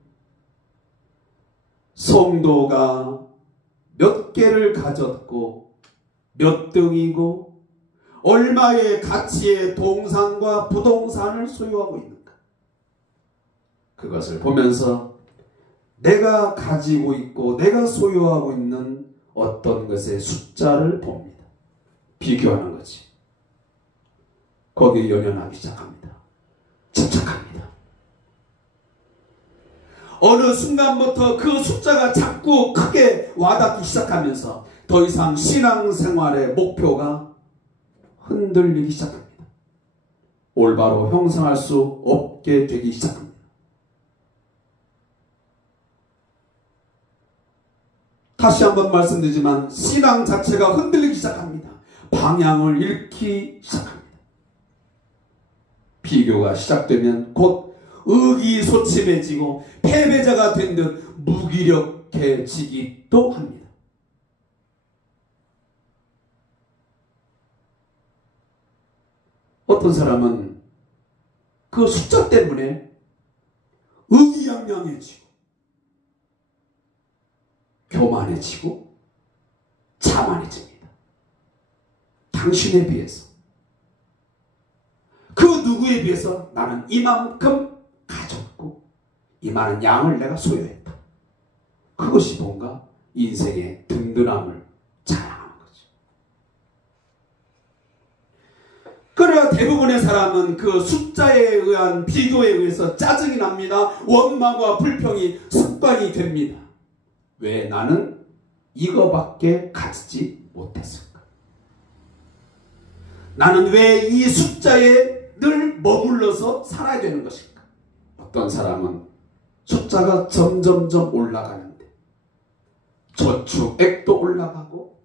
성도가 몇 개를 가졌고 몇 등이고 얼마의 가치의 동산과 부동산을 소유하고 있는가, 그것을 보면서 내가 가지고 있고 내가 소유하고 있는 어떤 것의 숫자를 봅니다. 비교하는 거지. 거기에 연연하기 시작합니다. 집착합니다. 어느 순간부터 그 숫자가 자꾸 크게 와닿기 시작하면서 더 이상 신앙생활의 목표가 흔들리기 시작합니다. 올바로 형성할 수 없게 되기 시작합니다. 다시 한번 말씀드리지만 신앙 자체가 흔들리기 시작합니다. 방향을 잃기 시작합니다. 비교가 시작되면 곧 의기소침해지고 패배자가 된 듯 무기력해지기도 합니다. 어떤 사람은 그 숫자 때문에 의기양양해지고 교만해지고 자만해집니다. 당신에 비해서, 그 누구에 비해서 나는 이만큼 가졌고 이만한 양을 내가 소유했다. 그것이 뭔가 인생의 든든함을 자랑하는 거죠. 그러나 대부분의 사람은 그 숫자에 의한 비교에 의해서 짜증이 납니다. 원망과 불평이 습관이 됩니다. 왜 나는 이거밖에 가지지 못했을까? 나는 왜 이 숫자에 늘 머물러서 살아야 되는 것일까? 어떤 사람은 숫자가 점점점 올라가는데 저축액도 올라가고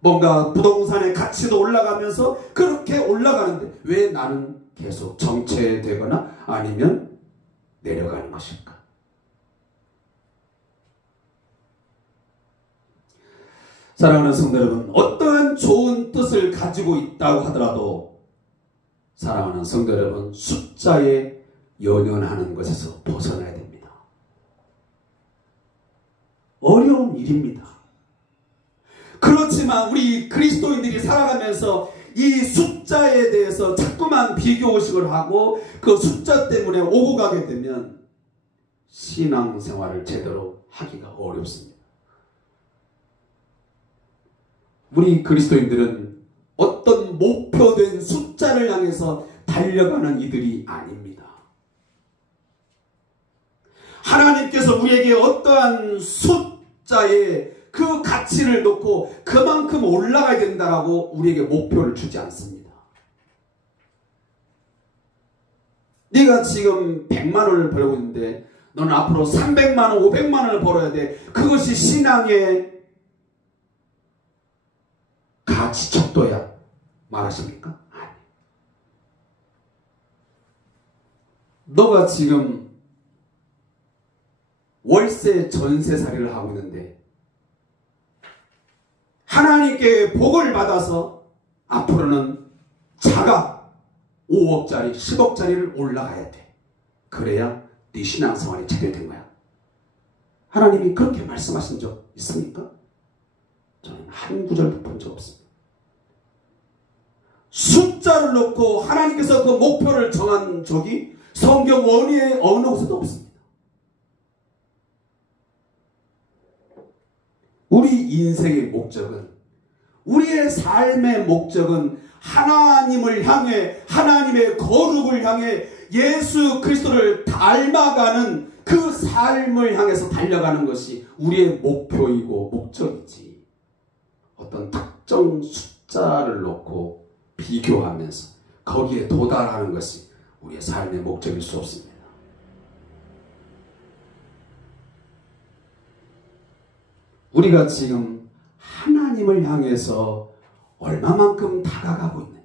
뭔가 부동산의 가치도 올라가면서 그렇게 올라가는데 왜 나는 계속 정체되거나 아니면 내려가는 것일까? 사랑하는 성도 여러분, 어떠한 좋은 뜻을 가지고 있다고 하더라도 사랑하는 성도 여러분, 숫자에 연연하는 것에서 벗어나야 됩니다. 어려운 일입니다. 그렇지만 우리 그리스도인들이 살아가면서 이 숫자에 대해서 자꾸만 비교의식을 하고 그 숫자 때문에 오고 가게 되면 신앙생활을 제대로 하기가 어렵습니다. 우리 그리스도인들은 어떤 목표된 숫자를 향해서 달려가는 이들이 아닙니다. 하나님께서 우리에게 어떠한 숫자의 그 가치를 놓고 그만큼 올라가야 된다라고 우리에게 목표를 주지 않습니다. 네가 지금 100만 원을 벌고 있는데 너는 앞으로 300만 원, 500만 원을 벌어야 돼. 그것이 신앙의 가치 척도야 말하십니까? 아니. 너가 지금 월세 전세살이를 하고 있는데 하나님께 복을 받아서 앞으로는 자가 5억짜리 10억짜리를 올라가야 돼. 그래야 네 신앙생활이 제대로 된 거야. 하나님이 그렇게 말씀하신 적 있습니까? 저는 한 구절도 본 적 없습니다. 숫자를 놓고 하나님께서 그 목표를 정한 적이 성경 어디에 어느 곳에도 없습니다. 우리 인생의 목적은, 우리의 삶의 목적은 하나님을 향해, 하나님의 거룩을 향해 예수 그리스도를 닮아가는 그 삶을 향해서 달려가는 것이 우리의 목표이고 목적이지, 어떤 특정 숫자를 놓고 비교하면서 거기에 도달하는 것이 우리의 삶의 목적일 수 없습니다. 우리가 지금 하나님을 향해서 얼마만큼 다가가고 있느냐,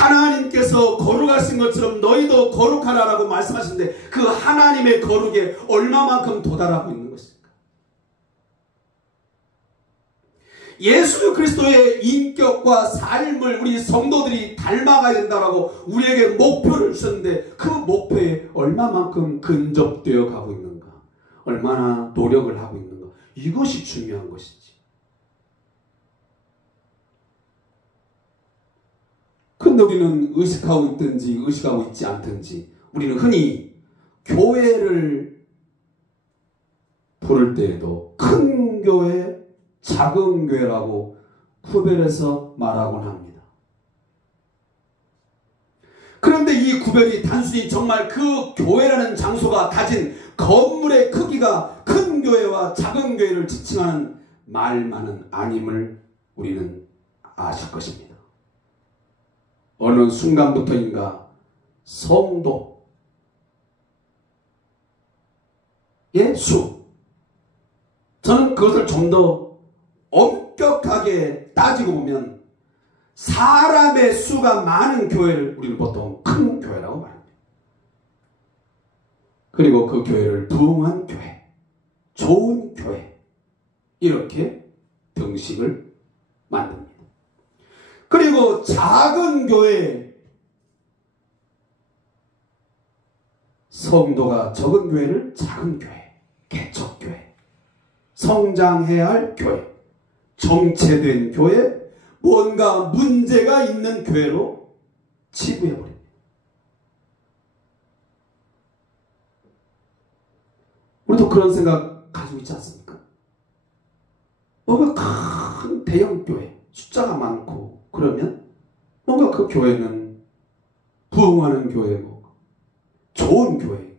하나님께서 거룩하신 것처럼 너희도 거룩하라라고 말씀하시는데 그 하나님의 거룩에 얼마만큼 도달하고 있는 것입니까? 예수 그리스도의 인격과 삶을 우리 성도들이 닮아가야 된다고 우리에게 목표를 주셨는데 그 목표에 얼마만큼 근접되어 가고 있는가, 얼마나 노력을 하고 있는가, 이것이 중요한 것이지. 근데 우리는 의식하고 있든지 의식하고 있지 않든지 우리는 흔히 교회를 부를 때에도 큰 교회, 작은 교회라고 구별해서 말하곤 합니다. 그런데 이 구별이 단순히 정말 그 교회라는 장소가 가진 건물의 크기가 큰 교회와 작은 교회를 지칭하는 말만은 아님을 우리는 아실 것입니다. 어느 순간부터인가 성도의 수, 저는 그것을 좀 더 엄격하게 따지고 보면 사람의 수가 많은 교회를 우리는 보통 큰 교회라고 말합니다. 그리고 그 교회를 부흥한 교회, 좋은 교회, 이렇게 등식을 만듭니다. 그리고 작은 교회, 성도가 적은 교회를 작은 교회, 개척교회, 성장해야 할 교회, 정체된 교회, 뭔가 문제가 있는 교회로 치부해버립니다. 우리도 그런 생각 가지고 있지 않습니까? 뭔가 큰 대형 교회, 숫자가 많고 그러면 뭔가 그 교회는 부흥하는 교회고 좋은 교회,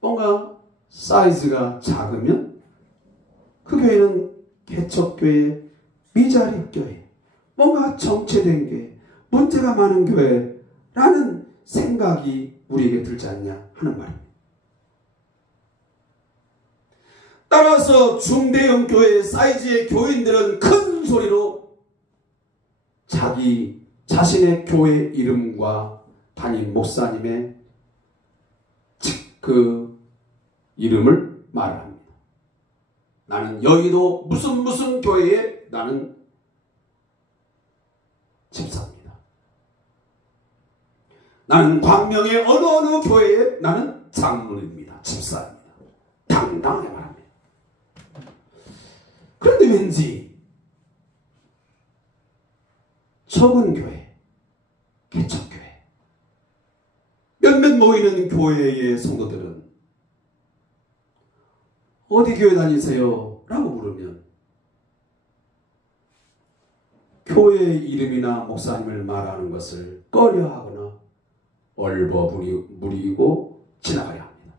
뭔가 사이즈가 작으면 그 교회는 개척교회, 미자립 교회, 뭔가 정체된 교회, 문제가 많은 교회라는 생각이 우리에게 들지 않냐 하는 말입니다. 따라서 중대형 교회 사이즈의 교인들은 큰 소리로 자기 자신의 교회 이름과 담임 목사님의 그 이름을 말을 합니다. 나는 여의도 무슨 교회에 나는 집사입니다. 나는 광명의 어느 교회에 나는 장로입니다. 집사입니다. 당당하게 말합니다. 그런데 왠지 적은 교회, 개척교회, 몇몇 모이는 교회의 성도들은 어디 교회 다니세요? 라고 물으면 교회 이름이나 목사님을 말하는 것을 꺼려하거나 얼버무리고 지나가야 합니다.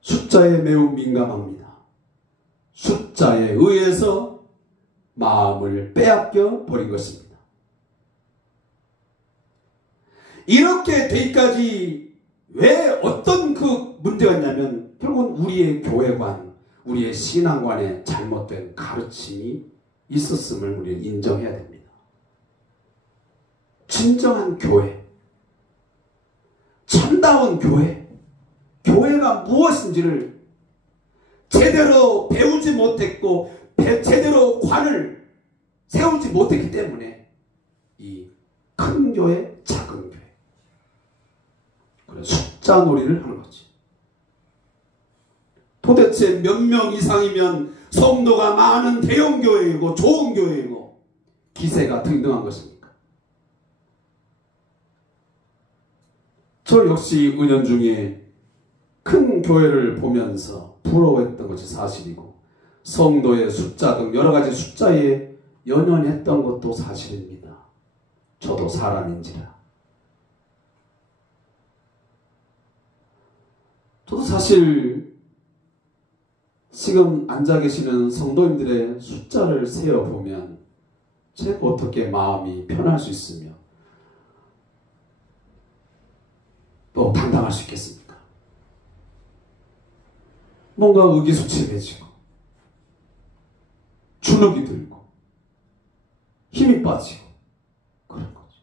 숫자에 매우 민감합니다. 숫자에 의해서 마음을 빼앗겨 버린 것입니다. 이렇게 되기까지 왜 어떤 그 문제가 있냐면 결국은 우리의 교회관, 우리의 신앙관에 잘못된 가르침이 있었음을 우리는 인정해야 됩니다. 진정한 교회, 참다운 교회, 교회가 무엇인지를 제대로 배우지 못했고 제대로 관을 세우지 못했기 때문에 이 큰 교회, 작은 교회, 그래 숫자 놀이를 하는 거지. 도대체 몇 명 이상이면 성도가 많은 대형 교회이고 좋은 교회이고 기세가 등등한 것입니까? 저 역시 은연중에 큰 교회를 보면서 부러워했던 것이 사실이고 성도의 숫자 등 여러 가지 숫자에 연연했던 것도 사실입니다. 저도 사람인지라. 저도 사실 지금 앉아 계시는 성도님들의 숫자를 세어보면 제가 어떻게 마음이 편할 수 있으며 또 당당할 수 있겠습니까? 뭔가 의기소침해지고 주눅이 들고 힘이 빠지고 그런 거죠.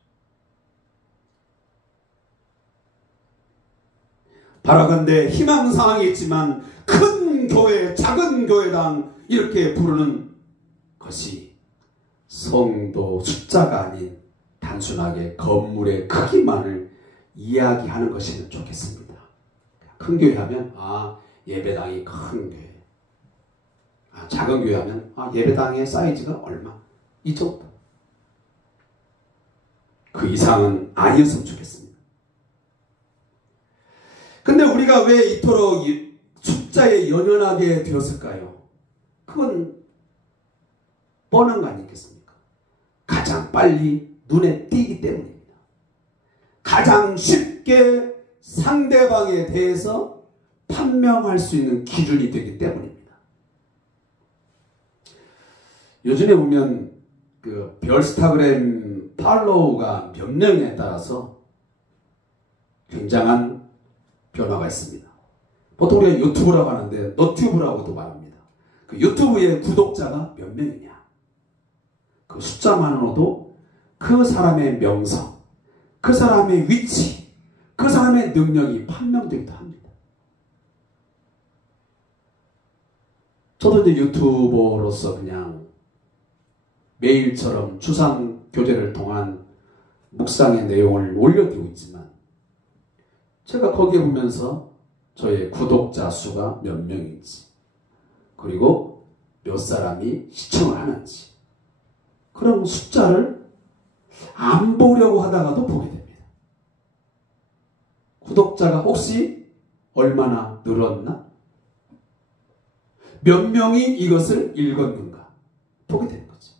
바라건대 희망사항이 있지만 큰 교회, 작은 교회당 이렇게 부르는 것이 성도 숫자가 아닌 단순하게 건물의 크기만을 이야기하는 것이면 좋겠습니다. 큰 교회 하면 예배당이 큰 교회, 작은 교회 하면 예배당의 사이즈가 얼마, 이 정도. 그 이상은 아니었으면 좋겠습니다. 근데 우리가 왜 이토록 숫자에 연연하게 되었을까요? 그건 뻔한 거 아니겠습니까? 가장 빨리 눈에 띄기 때문입니다. 가장 쉽게 상대방에 대해서 판명할 수 있는 기준이 되기 때문입니다. 요즘에 보면 그 별스타그램 팔로우가 몇 명에 따라서 굉장한 변화가 있습니다. 보통 우리가 유튜브라고 하는데 너튜브라고도 말합니다. 그 유튜브의 구독자가 몇 명이냐, 그 숫자만으로도 그 사람의 명성, 그 사람의 위치, 그 사람의 능력이 판명되기도 합니다. 저도 이제 유튜버로서 그냥 매일처럼 주상교제를 통한 묵상의 내용을 올려드리고 있지만, 제가 거기에 보면서 저의 구독자 수가 몇 명인지, 그리고 몇 사람이 시청을 하는지, 그런 숫자를 안 보려고 하다가도 보게 됩니다. 구독자가 혹시 얼마나 늘었나? 몇 명이 이것을 읽었는가? 보게 되는 거죠.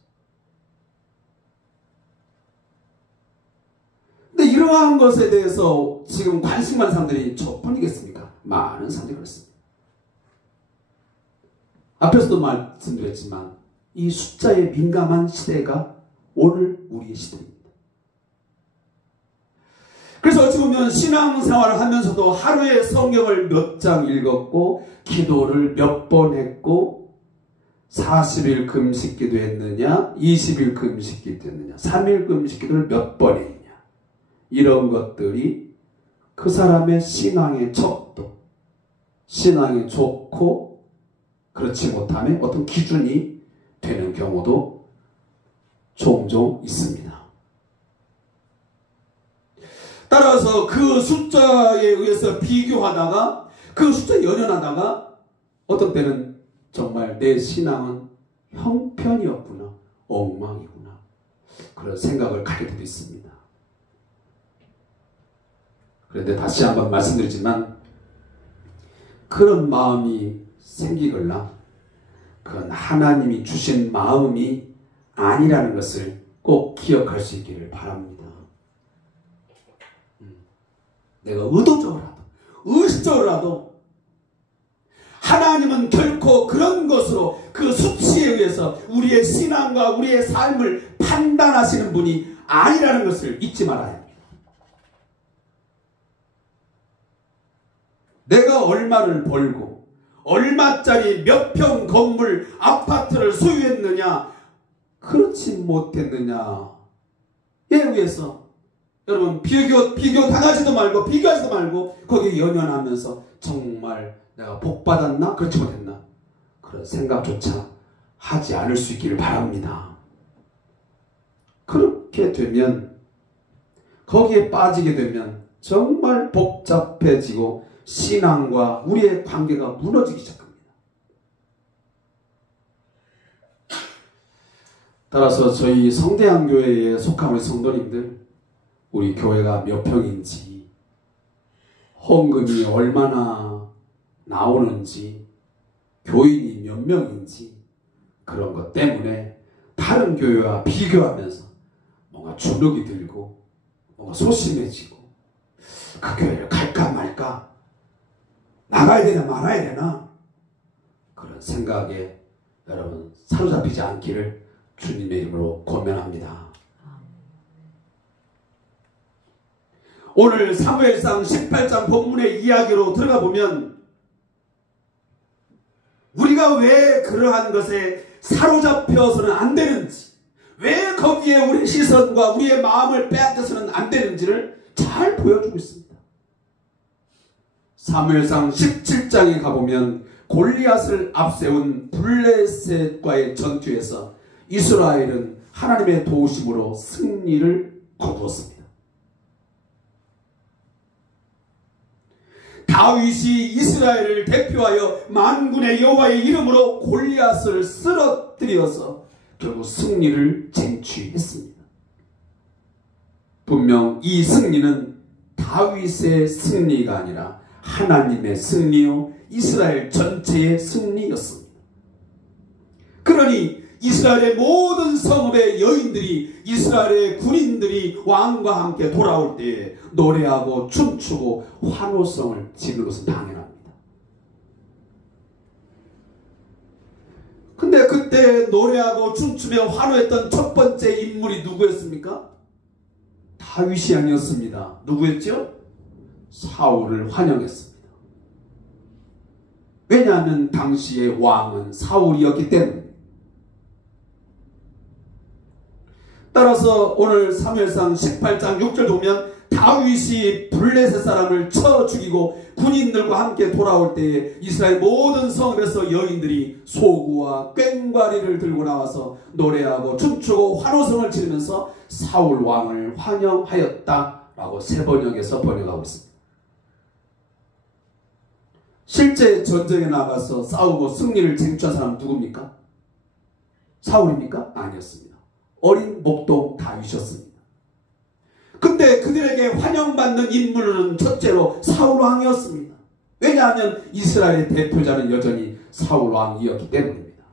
근데 이러한 것에 대해서 지금 관심 많은 사람들이 저뿐이겠습니까? 많은 사람들이 그렇습니다. 앞에서도 말씀드렸지만 이 숫자에 민감한 시대가 오늘 우리의 시대입니다. 그래서 어찌 보면 신앙생활을 하면서도 하루에 성경을 몇 장 읽었고 기도를 몇 번 했고 40일 금식 기도했느냐, 20일 금식 기도했느냐, 3일 금식 기도를 몇 번 했느냐, 이런 것들이 그 사람의 신앙의 척도, 신앙이 좋고 그렇지 못함의 어떤 기준이 되는 경우도 종종 있습니다. 따라서 그 숫자에 의해서 비교하다가 그 숫자에 연연하다가 어떤 때는 정말 내 신앙은 형편이었구나, 엉망이구나, 그런 생각을 갖게 되도 있습니다. 그런데 다시 한번 말씀드리지만 그런 마음이 생기거나 그건 하나님이 주신 마음이 아니라는 것을 꼭 기억할 수 있기를 바랍니다. 내가 의식적으로라도 하나님은 결코 그런 것으로 그 수치에 의해서 우리의 신앙과 우리의 삶을 판단하시는 분이 아니라는 것을 잊지 말아야 합니다. 내가 얼마를 벌고 얼마짜리 몇 평 건물 아파트를 소유했느냐, 그렇지 못했느냐에 의해서 여러분 비교 당하지도 말고 비교하지도 말고 거기에 연연하면서 정말 내가 복 받았나 그렇지 못했나 그런 생각조차 하지 않을 수 있기를 바랍니다. 그렇게 되면, 거기에 빠지게 되면 정말 복잡해지고 신앙과 우리의 관계가 무너지기 시작합니다. 따라서 저희 성대한교회에 속한 우리 성도님들, 우리 교회가 몇 평인지, 헌금이 얼마나 나오는지, 교인이 몇 명인지, 그런 것 때문에 다른 교회와 비교하면서 뭔가 주눅이 들고 뭔가 소심해지고 그 교회를 갈까 말까, 나가야 되나 말아야 되나, 그런 생각에 여러분 사로잡히지 않기를 주님의 이름으로 권면합니다. 오늘 사무엘상 18장 본문의 이야기로 들어가 보면 우리가 왜 그러한 것에 사로잡혀서는 안 되는지, 왜 거기에 우리의 시선과 우리의 마음을 빼앗겨서는 안 되는지를 잘 보여주고 있습니다. 사무엘상 17장에 가보면 골리앗을 앞세운 블레셋과의 전투에서 이스라엘은 하나님의 도우심으로 승리를 거두었습니다. 다윗이 이스라엘을 대표하여 만군의 여호와의 이름으로 골리앗을 쓰러뜨려서 결국 승리를 쟁취했습니다. 분명 이 승리는 다윗의 승리가 아니라 하나님의 승리요 이스라엘 전체의 승리였습니다. 그러니 이스라엘의 모든 성읍의 여인들이 이스라엘의 군인들이 왕과 함께 돌아올 때에 노래하고 춤추고 환호성을 지르는 것은 당연합니다. 근데 그때 노래하고 춤추며 환호했던 첫 번째 인물이 누구였습니까? 다윗이 아니었습니다. 누구였죠? 사울을 환영했습니다. 왜냐하면 당시의 왕은 사울이었기 때문입니다. 따라서 오늘 사무엘상 18장 6절 보면 다윗이 블레셋 사람을 쳐 죽이고 군인들과 함께 돌아올 때에 이스라엘 모든 성읍에서 여인들이 소구와 꽹과리를 들고 나와서 노래하고 춤추고 환호성을 지르면서 사울 왕을 환영하였다라고 새 번역에서 번역하고 있습니다. 실제 전쟁에 나가서 싸우고 승리를 쟁취한 사람은 누굽니까? 사울입니까? 아니었습니다. 어린 목동 다윗이었습니다. 근데 그들에게 환영받는 인물은 첫째로 사울왕이었습니다. 왜냐하면 이스라엘의 대표자는 여전히 사울왕이었기 때문입니다.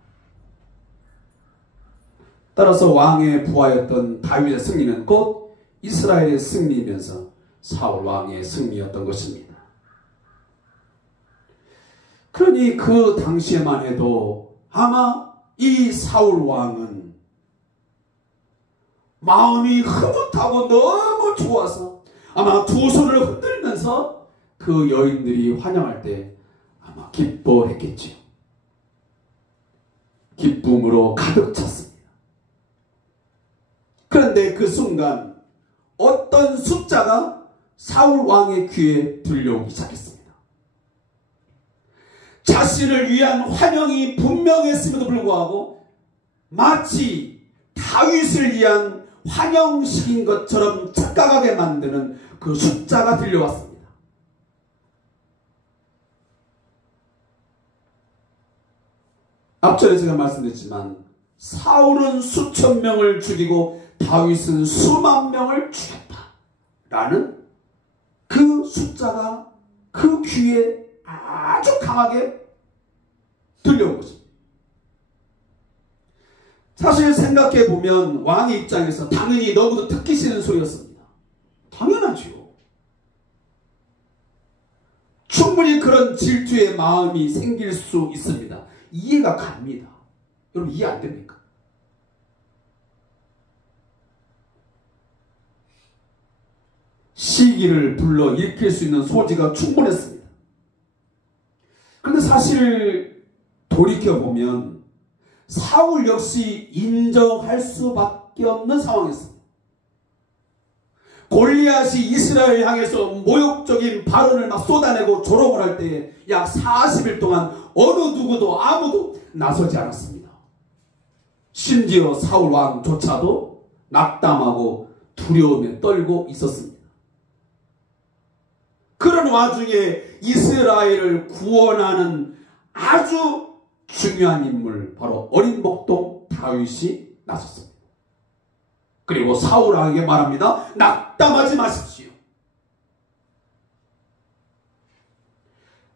따라서 왕의 부하였던 다윗의 승리는 곧 이스라엘의 승리이면서 사울왕의 승리였던 것입니다. 그러니 그 당시에만 해도 아마 이 사울왕은 마음이 흐뭇하고 너무 좋아서 아마 두 손을 흔들면서 그 여인들이 환영할 때 아마 기뻐했겠지요. 기쁨으로 가득 찼습니다. 그런데 그 순간 어떤 숫자가 사울 왕의 귀에 들려오기 시작했습니다. 자신을 위한 환영이 분명했음에도 불구하고 마치 다윗을 위한 환영식인 것처럼 착각하게 만드는 그 숫자가 들려왔습니다. 앞전에 제가 말씀드렸지만 사울은 수천 명을 죽이고 다윗은 수만 명을 죽였다라는 그 숫자가 그 귀에 아주 강하게 들려온 것입니다. 사실 생각해보면 왕의 입장에서 당연히 너무도 듣기 싫은 소리였습니다. 당연하죠. 충분히 그런 질투의 마음이 생길 수 있습니다. 이해가 갑니다. 여러분 이해 안 됩니까? 시기를 불러 일으킬 수 있는 소지가 충분했습니다. 그런데 사실 돌이켜보면 사울 역시 인정할 수밖에 없는 상황이었습니다. 골리앗이 이스라엘 향해서 모욕적인 발언을 막 쏟아내고 조롱을 할 때 약 40일 동안 어느 누구도 아무도 나서지 않았습니다. 심지어 사울 왕조차도 낙담하고 두려움에 떨고 있었습니다. 그런 와중에 이스라엘을 구원하는 아주 중요한 인물 바로 어린 목동 다윗이 나섰습니다. 그리고 사울 왕에게 말합니다. 낙담하지 마십시오.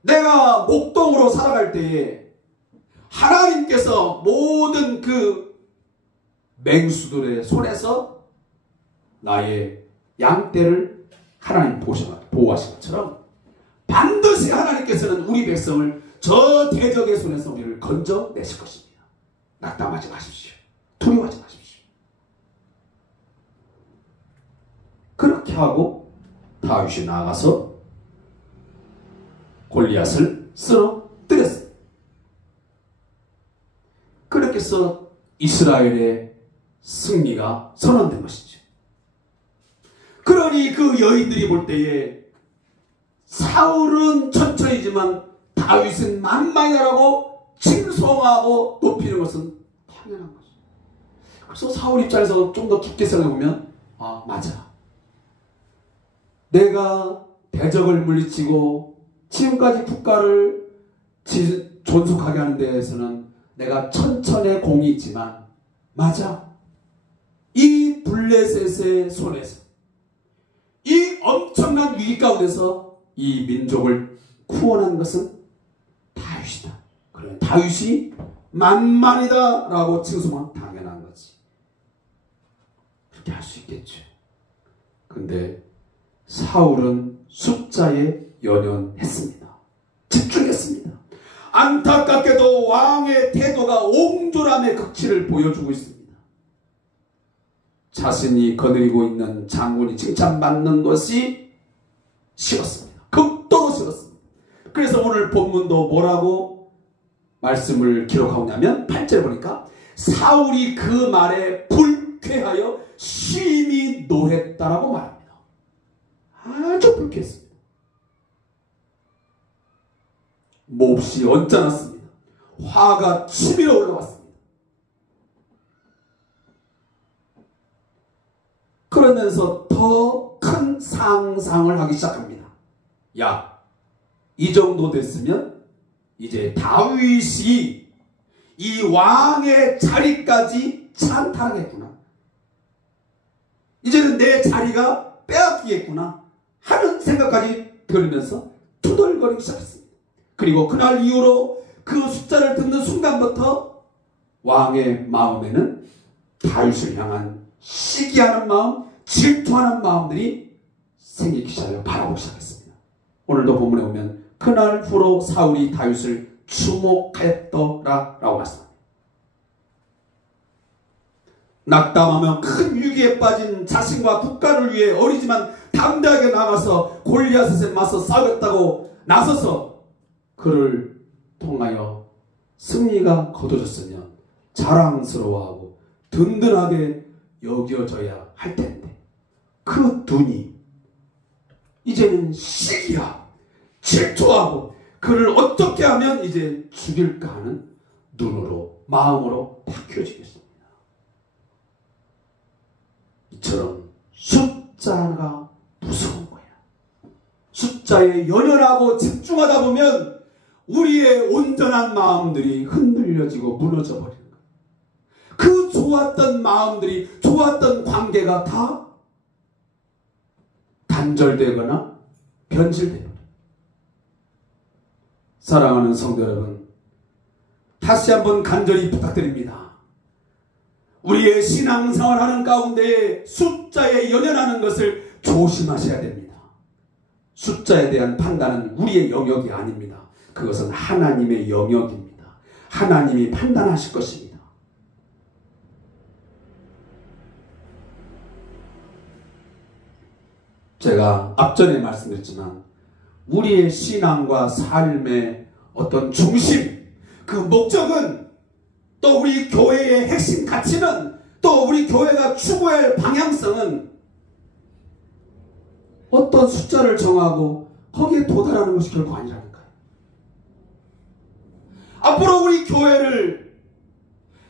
내가 목동으로 살아갈 때에 하나님께서 모든 그 맹수들의 손에서 나의 양떼를 하나님 보호하신 것처럼 반드시 하나님께서는 우리 백성을 저 대적의 손에서 우리를 건져내실 것입니다. 낙담하지 마십시오. 두려워하지 마십시오. 그렇게 하고 다윗이 나아가서 골리앗을 쓰러뜨렸습니다. 그렇게 해서 이스라엘의 승리가 선언된 것이죠. 그러니 그 여인들이 볼 때에 사울은 천천히지만 다윗은 만만이라고 칭송하고 높이는 것은 당연한 거죠. 그래서 사울 입장에서 좀 더 깊게 생각해보면 아 맞아. 내가 대적을 물리치고 지금까지 국가를 존속하게 하는 데에서는 내가 천천의 공이 있지만 맞아. 이 블레셋의 손에서 이 엄청난 위기 가운데서 이 민족을 구원한 것은 다윗이다. 그래 다윗이 만만이다 라고 칭송하면 당연한 거지. 그렇게 할 수 있겠죠. 근데 사울은 숫자에 연연했습니다. 집중했습니다. 안타깝게도 왕의 태도가 옹졸함의 극치를 보여주고 있습니다. 자신이 거느리고 있는 장군이 칭찬받는 것이 싫었습니다. 극도로 싫었습니다. 그래서 오늘 본문도 뭐라고 말씀을 기록하고 있냐면 8절 보니까 사울이 그 말에 불쾌하여 심히 노했다라고 말합니다. 아주 불쾌했습니다. 몹시 언짢았습니다. 화가 치밀어 올라왔습니다. 그러면서 더 큰 상상을 하기 시작합니다. 야, 이 정도 됐으면 이제 다윗이 이 왕의 자리까지 찬탈하겠구나. 이제는 내 자리가 빼앗기겠구나 하는 생각까지 들으면서 투덜거리기 시작했습니다. 그리고 그날 이후로 그 숫자를 듣는 순간부터 왕의 마음에는 다윗을 향한 시기하는 마음, 질투하는 마음들이 생기기 시작하여 바라보기 시작했습니다. 오늘도 본문에 보면 그날 후로 사울이 다윗을 주목하였더라라고 말씀합니다. 낙담하며 큰 위기에 빠진 자신과 국가를 위해 어리지만 담대하게 나가서 골리앗에 맞서 싸우겠다고 나서서 그를 통하여 승리가 거둬졌으면 자랑스러워하고 든든하게 여겨져야 할 텐데 그 눈이 이제는 시기하고 질투하고 그를 어떻게 하면 이제 죽일까 하는 눈으로 마음으로 바뀌어지겠습니다. 이처럼 숫자가 무서운 거야. 숫자에 연연하고 집중하다 보면 우리의 온전한 마음들이 흔들려지고 무너져 버리는 거야. 그 좋았던 마음들이 좋았던 관계가 다 단절되거나 변질돼요. 사랑하는 성도 여러분, 다시 한번 간절히 부탁드립니다. 우리의 신앙생활하는 가운데 숫자에 연연하는 것을 조심하셔야 됩니다. 숫자에 대한 판단은 우리의 영역이 아닙니다. 그것은 하나님의 영역입니다. 하나님이 판단하실 것입니다. 제가 앞전에 말씀드렸지만 우리의 신앙과 삶의 어떤 중심, 그 목적은 또 우리 교회의 핵심 가치는 또 우리 교회가 추구해야 할 방향성은 어떤 숫자를 정하고 거기에 도달하는 것이 결코 아니라는 거예요. 앞으로 우리 교회를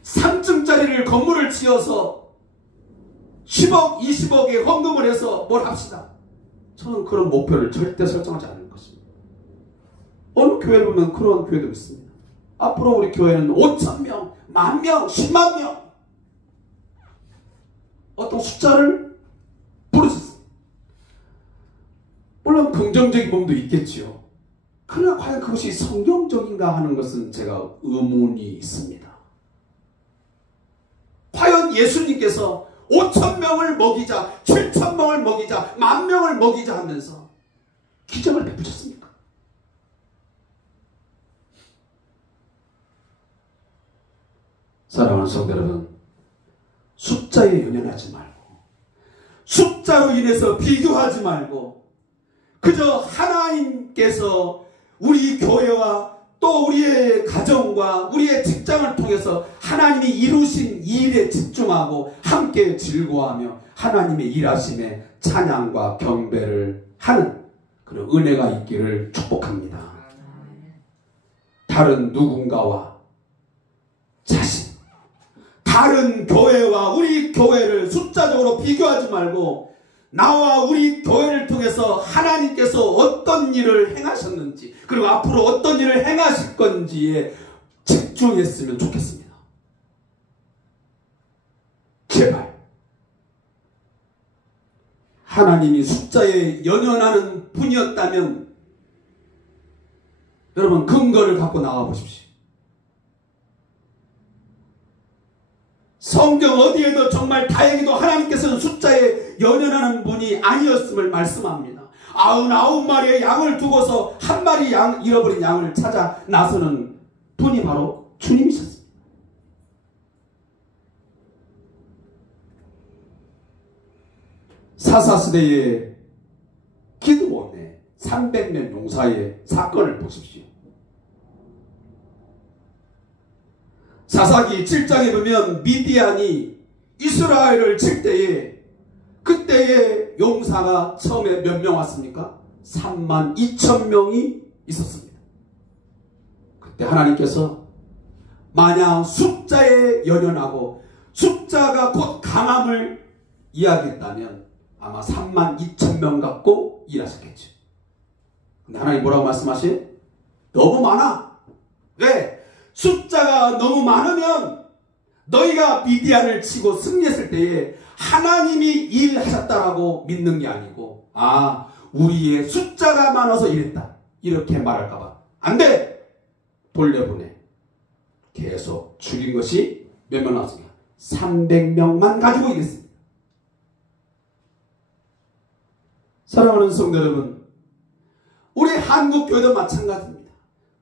3층짜리를 건물을 지어서 10억, 20억에 헌금을 해서 뭘 합시다. 저는 그런 목표를 절대 설정하지 않는 것입니다. 어느 교회를 보면 그런 교회도 있습니다. 앞으로 우리 교회는 5,000명, 10,000명, 100,000명 어떤 숫자를 부르셨습니다. 물론 긍정적인 부분도 있겠지요. 그러나 과연 그것이 성경적인가 하는 것은 제가 의문이 있습니다. 과연 예수님께서 5,000명을 먹이자, 7,000명을 먹이자, 10,000명을 먹이자 하면서 기적을 베푸셨습니까? 사랑하는 성도 여러분, 숫자에 연연하지 말고 숫자로 인해서 비교하지 말고 그저 하나님께서 우리 교회와 또 우리의 가정과 우리의 직장을 통해서 하나님이 이루신 일에 집중하고 함께 즐거워하며 하나님의 일하심에 찬양과 경배를 하는 그런 은혜가 있기를 축복합니다. 다른 누군가와 자신, 다른 교회와 우리 교회를 숫자적으로 비교하지 말고 나와 우리 교회를 통해서 하나님께서 어떤 일을 행하셨는지 그리고 앞으로 어떤 일을 행하실 건지에 집중했으면 좋겠습니다. 제발 하나님이 숫자에 연연하는 분이었다면 여러분 근거를 갖고 나와 보십시오. 성경 어디에도 정말 다행히도 하나님께서는 숫자에 연연하는 분이 아니었음을 말씀합니다. 99마리의 양을 두고서 한 마리 잃어버린 양을 찾아 나서는 분이 바로 주님이셨습니다. 사사시대의 기드온의 300명 용사의 사건을 보십시오. 사사기 7장에 보면 미디안이 이스라엘을 칠 때에 그때의 용사가 처음에 몇 명 왔습니까? 32,000명이 있었습니다. 그때 하나님께서 만약 숫자에 연연하고 숫자가 곧 강함을 이야기했다면 아마 32,000명 갖고 일하셨겠죠. 근데 하나님 뭐라고 말씀하세요? 너무 많아. 왜? 숫자가 너무 많으면 너희가 미디안을 치고 승리했을 때에 하나님이 일하셨다라고 믿는 게 아니고 우리의 숫자가 많아서 이랬다 이렇게 말할까봐 안 돼! 돌려보내. 계속 죽인 것이 몇 명 나왔습니까? 300명만 가지고 일했습니다. 사랑하는 성도 여러분, 우리 한국교회도 마찬가지입니다.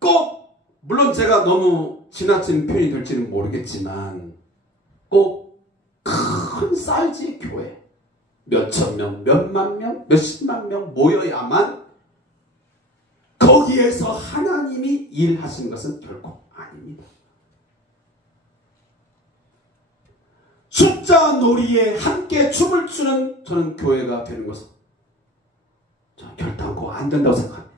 꼭 물론 제가 너무 지나친 표현이 될지는 모르겠지만 꼭 큰 사이즈의 교회 몇천 명, 몇만 명, 몇십만 명 모여야만 거기에서 하나님이 일하신 것은 결코 아닙니다. 숫자 놀이에 함께 춤을 추는 저는 교회가 되는 것은 저는 결단코 안 된다고 생각합니다.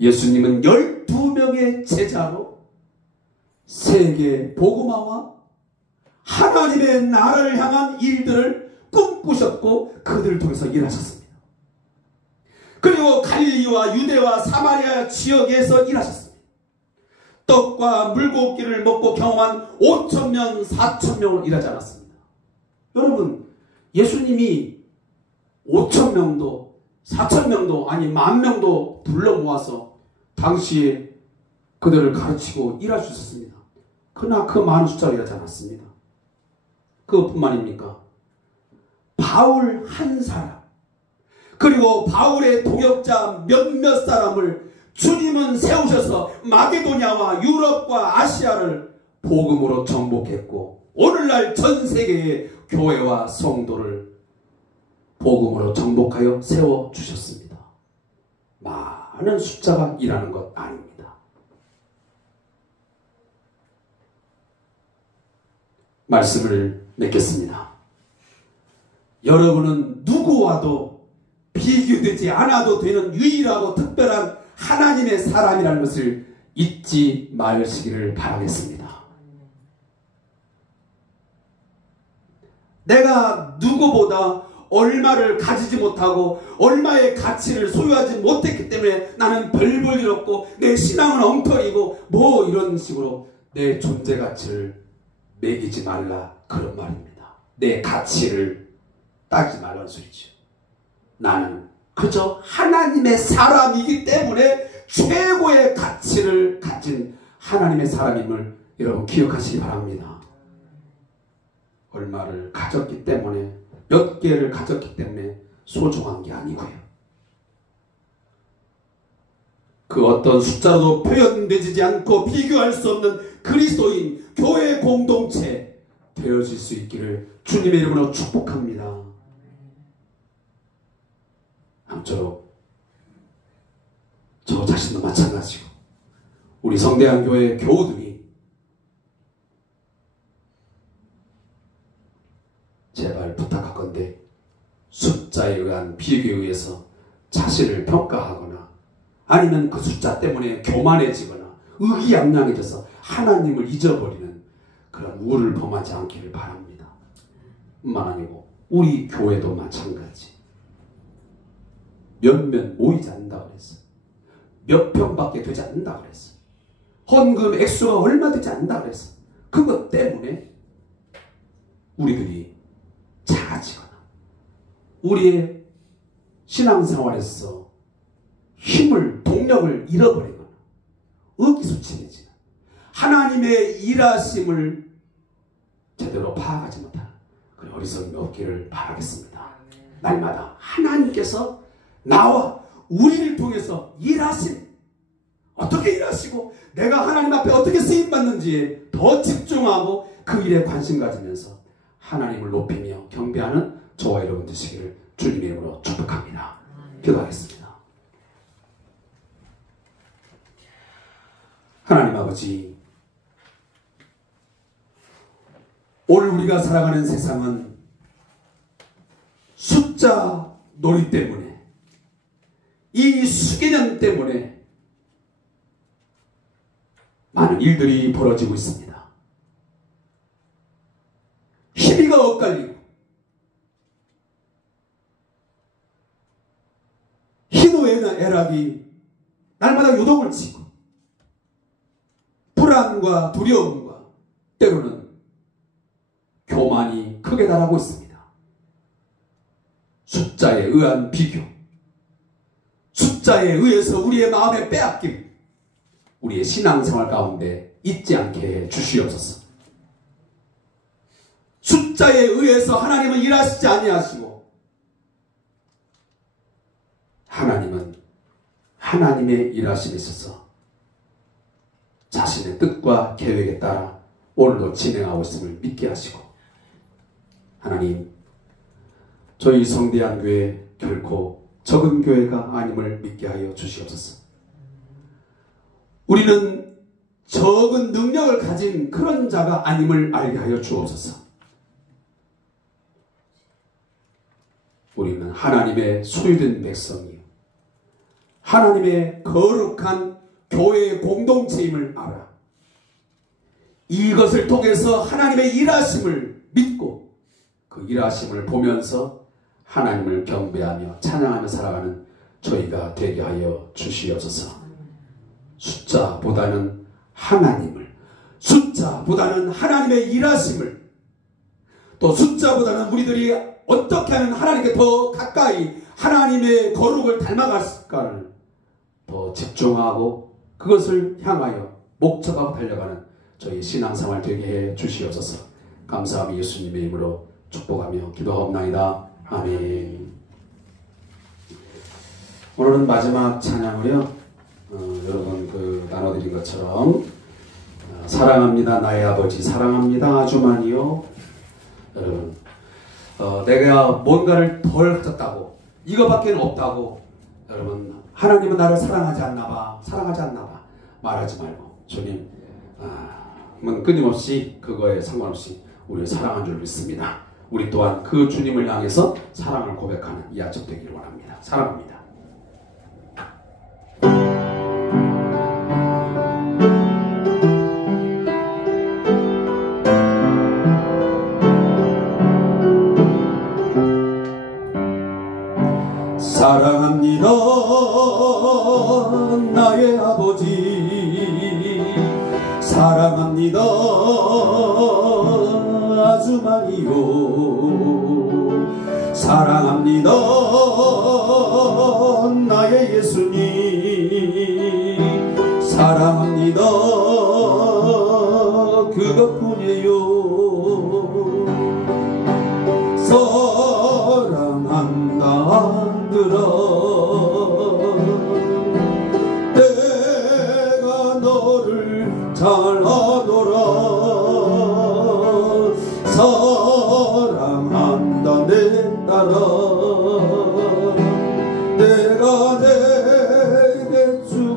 예수님은 12명의 제자로 세계 복음화와 하나님의 나라를 향한 일들을 꿈꾸셨고 그들을 통해서 일하셨습니다. 그리고 갈릴리와 유대와 사마리아 지역에서 일하셨습니다. 떡과 물고기를 먹고 경험한 5,000명, 4,000명을 일하지 않았습니다. 여러분, 예수님이 5,000명도 4,000명도 아니 10,000명도 불러 모아서 당시에 그들을 가르치고 일할 수 있었습니다. 그러나 그 많은 숫자로 일하지 않았습니다. 그것뿐만입니까? 바울 한 사람 그리고 바울의 동역자 몇몇 사람을 주님은 세우셔서 마게도냐와 유럽과 아시아를 복음으로 정복했고 오늘날 전 세계의 교회와 성도를 복음으로 정복하여 세워주셨습니다. 많은 숫자가 일하는 것 아닙니다. 말씀을 맺겠습니다. 여러분은 누구와도 비교되지 않아도 되는 유일하고 특별한 하나님의 사람이라는 것을 잊지 마시기를 바라겠습니다. 내가 누구보다 얼마를 가지지 못하고 얼마의 가치를 소유하지 못했기 때문에 나는 별 볼 일 없고 내 신앙은 엉터리고 뭐 이런 식으로 내 존재 가치를 매기지 말라 그런 말입니다. 내 가치를 따지지 말라는 소리죠. 나는 그저 하나님의 사람이기 때문에 최고의 가치를 가진 하나님의 사람임을 여러분 기억하시기 바랍니다. 얼마를 가졌기 때문에 몇 개를 가졌기 때문에 소중한 게 아니고요. 그 어떤 숫자로도 표현되지 않고 비교할 수 없는 그리스도인 교회 공동체 되어질 수 있기를 주님의 이름으로 축복합니다. 아무쪼록 저 자신도 마찬가지고 우리 성대한 교회 교우들이 제발 부탁하건대 숫자에 의한 비교에 의해서 자신을 평가하거나 아니면 그 숫자 때문에 교만해지거나 의기양양해져서 하나님을 잊어버리는 그런 우를 범하지 않기를 바랍니다. 뿐만 아니고 우리 교회도 마찬가지. 몇몇 모이지 않는다 그랬어. 몇 평밖에 되지 않는다 그랬어. 헌금 액수가 얼마 되지 않는다 그랬어. 그것 때문에 우리들이 작아지거나 우리의 신앙생활에서 힘을, 동력을 잃어버리거나 의기소침해지는 하나님의 일하심을 제대로 파악하지 못하는 그런 어리석음이 없기를 바라겠습니다. 날마다 하나님께서 나와 우리를 통해서 일하심, 어떻게 일하시고 내가 하나님 앞에 어떻게 쓰임받는지에 더 집중하고 그 일에 관심 가지면서 하나님을 높이며 경배하는 저와 여러분 되시기를 주님의 이름으로 축복합니다. 기도하겠습니다. 하나님 아버지, 오늘 우리가 살아가는 세상은 숫자 놀이 때문에, 이 수개념 때문에 많은 일들이 벌어지고 있습니다. 희비가 엇갈리고 희노애락이 날마다 요동을 치고 불안과 두려움과 때로는 교만이 크게 달하고 있습니다. 숫자에 의한 비교, 숫자에 의해서 우리의 마음에 빼앗김, 우리의 신앙생활 가운데 있지 않게 해 주시옵소서. 숫자에 의해서 하나님은 일하시지 아니하시고 하나님은 하나님의 일하심에 있어서 자신의 뜻과 계획에 따라 오늘도 진행하고 있음을 믿게 하시고, 하나님, 저희 성대한 교회 결코 적은 교회가 아님을 믿게 하여 주시옵소서. 우리는 적은 능력을 가진 그런 자가 아님을 알게 하여 주옵소서. 우리는 하나님의 소유된 백성이요, 하나님의 거룩한 교회의 공동체임을 알아 이것을 통해서 하나님의 일하심을 믿고 그 일하심을 보면서 하나님을 경배하며 찬양하며 살아가는 저희가 되게 하여 주시옵소서. 숫자보다는 하나님을, 숫자보다는 하나님의 일하심을, 또 숫자보다는 우리들이 어떻게 하면 하나님께 더 가까이 하나님의 거룩을 닮아갈까를 더 집중하고 그것을 향하여 목적하고 달려가는 저희 신앙생활 되게 해 주시옵소서. 감사하며 예수님의 이름으로 축복하며 기도하옵나이다. 아멘. 오늘은 마지막 찬양으로요, 여러분 나눠드린 것처럼 사랑합니다 나의 아버지, 사랑합니다 아주 많이요. 여러분, 내가 뭔가를 덜 가졌다고, 이거밖에 없다고, 여러분 하나님은 나를 사랑하지 않나봐, 사랑하지 않나봐 말하지 말고, 주님 끊임없이 그거에 상관없이 우리를 사랑한 줄 믿습니다. 우리 또한 그 주님을 향해서 사랑을 고백하는 이 아침 되기를 원합니다. 사랑합니다. 사랑합니다 나의 아버지, 사랑합니다 아주 많이요. 사랑합니다 나의 예수님, 사랑합니다 그것뿐이에요. 사랑한다 내가 너를 잘 아노라. 사랑한다 내 딸아, 내가 내게 주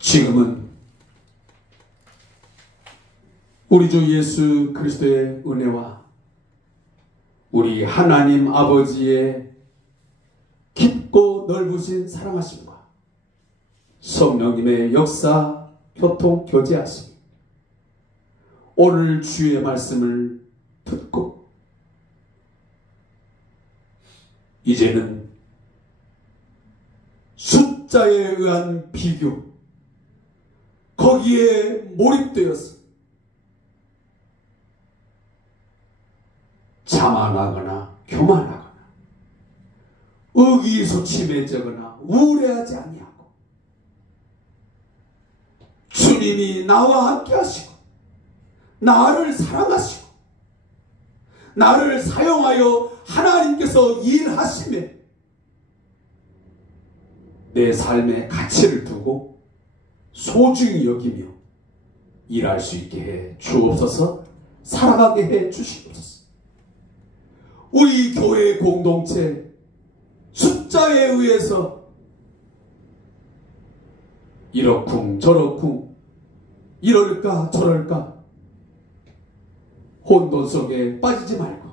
지금은 우리 주 예수 그리스도의 은혜와 우리 하나님 아버지의 깊고 넓으신 사랑하심과 성령님의 역사, 교통, 교제하심, 오늘 주의 말씀을 듣고 이제는 숫자에 의한 비교, 거기에 몰입되어서 자만하거나 교만하거나 의기소침해지거나 우울해하지 아니하고 주님이 나와 함께 하시고 나를 사랑하시고 나를 사용하여 하나님께서 일하심에 내 삶의 가치를 두고 소중히 여기며 일할 수 있게 해 주옵소서. 살아가게 해 주시옵소서. 우리 교회 공동체 숫자에 의해서 이러쿵 저러쿵 이럴까 저럴까 혼돈 속에 빠지지 말고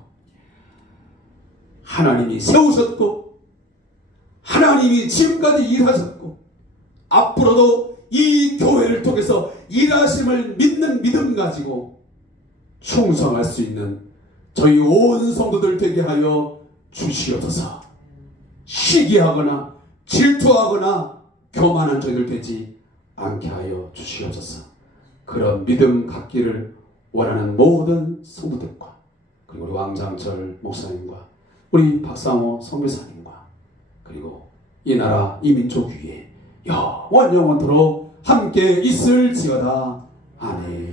하나님이 세우셨고 하나님이 지금까지 일하셨고 앞으로도 이 교회를 통해서 일하심을 믿는 믿음 가지고 충성할 수 있는 저희 온 성도들 되게 하여 주시옵소서. 시기하거나 질투하거나 교만한 저희들 되지 않게 하여 주시옵소서. 그런 믿음 갖기를 원하는 모든 성도들과 그리고 우리 왕장철 목사님과 우리 박상호 선교사님과 그리고 이 나라 이 민족 위에 영원토록 함께 있을지어다. 아멘.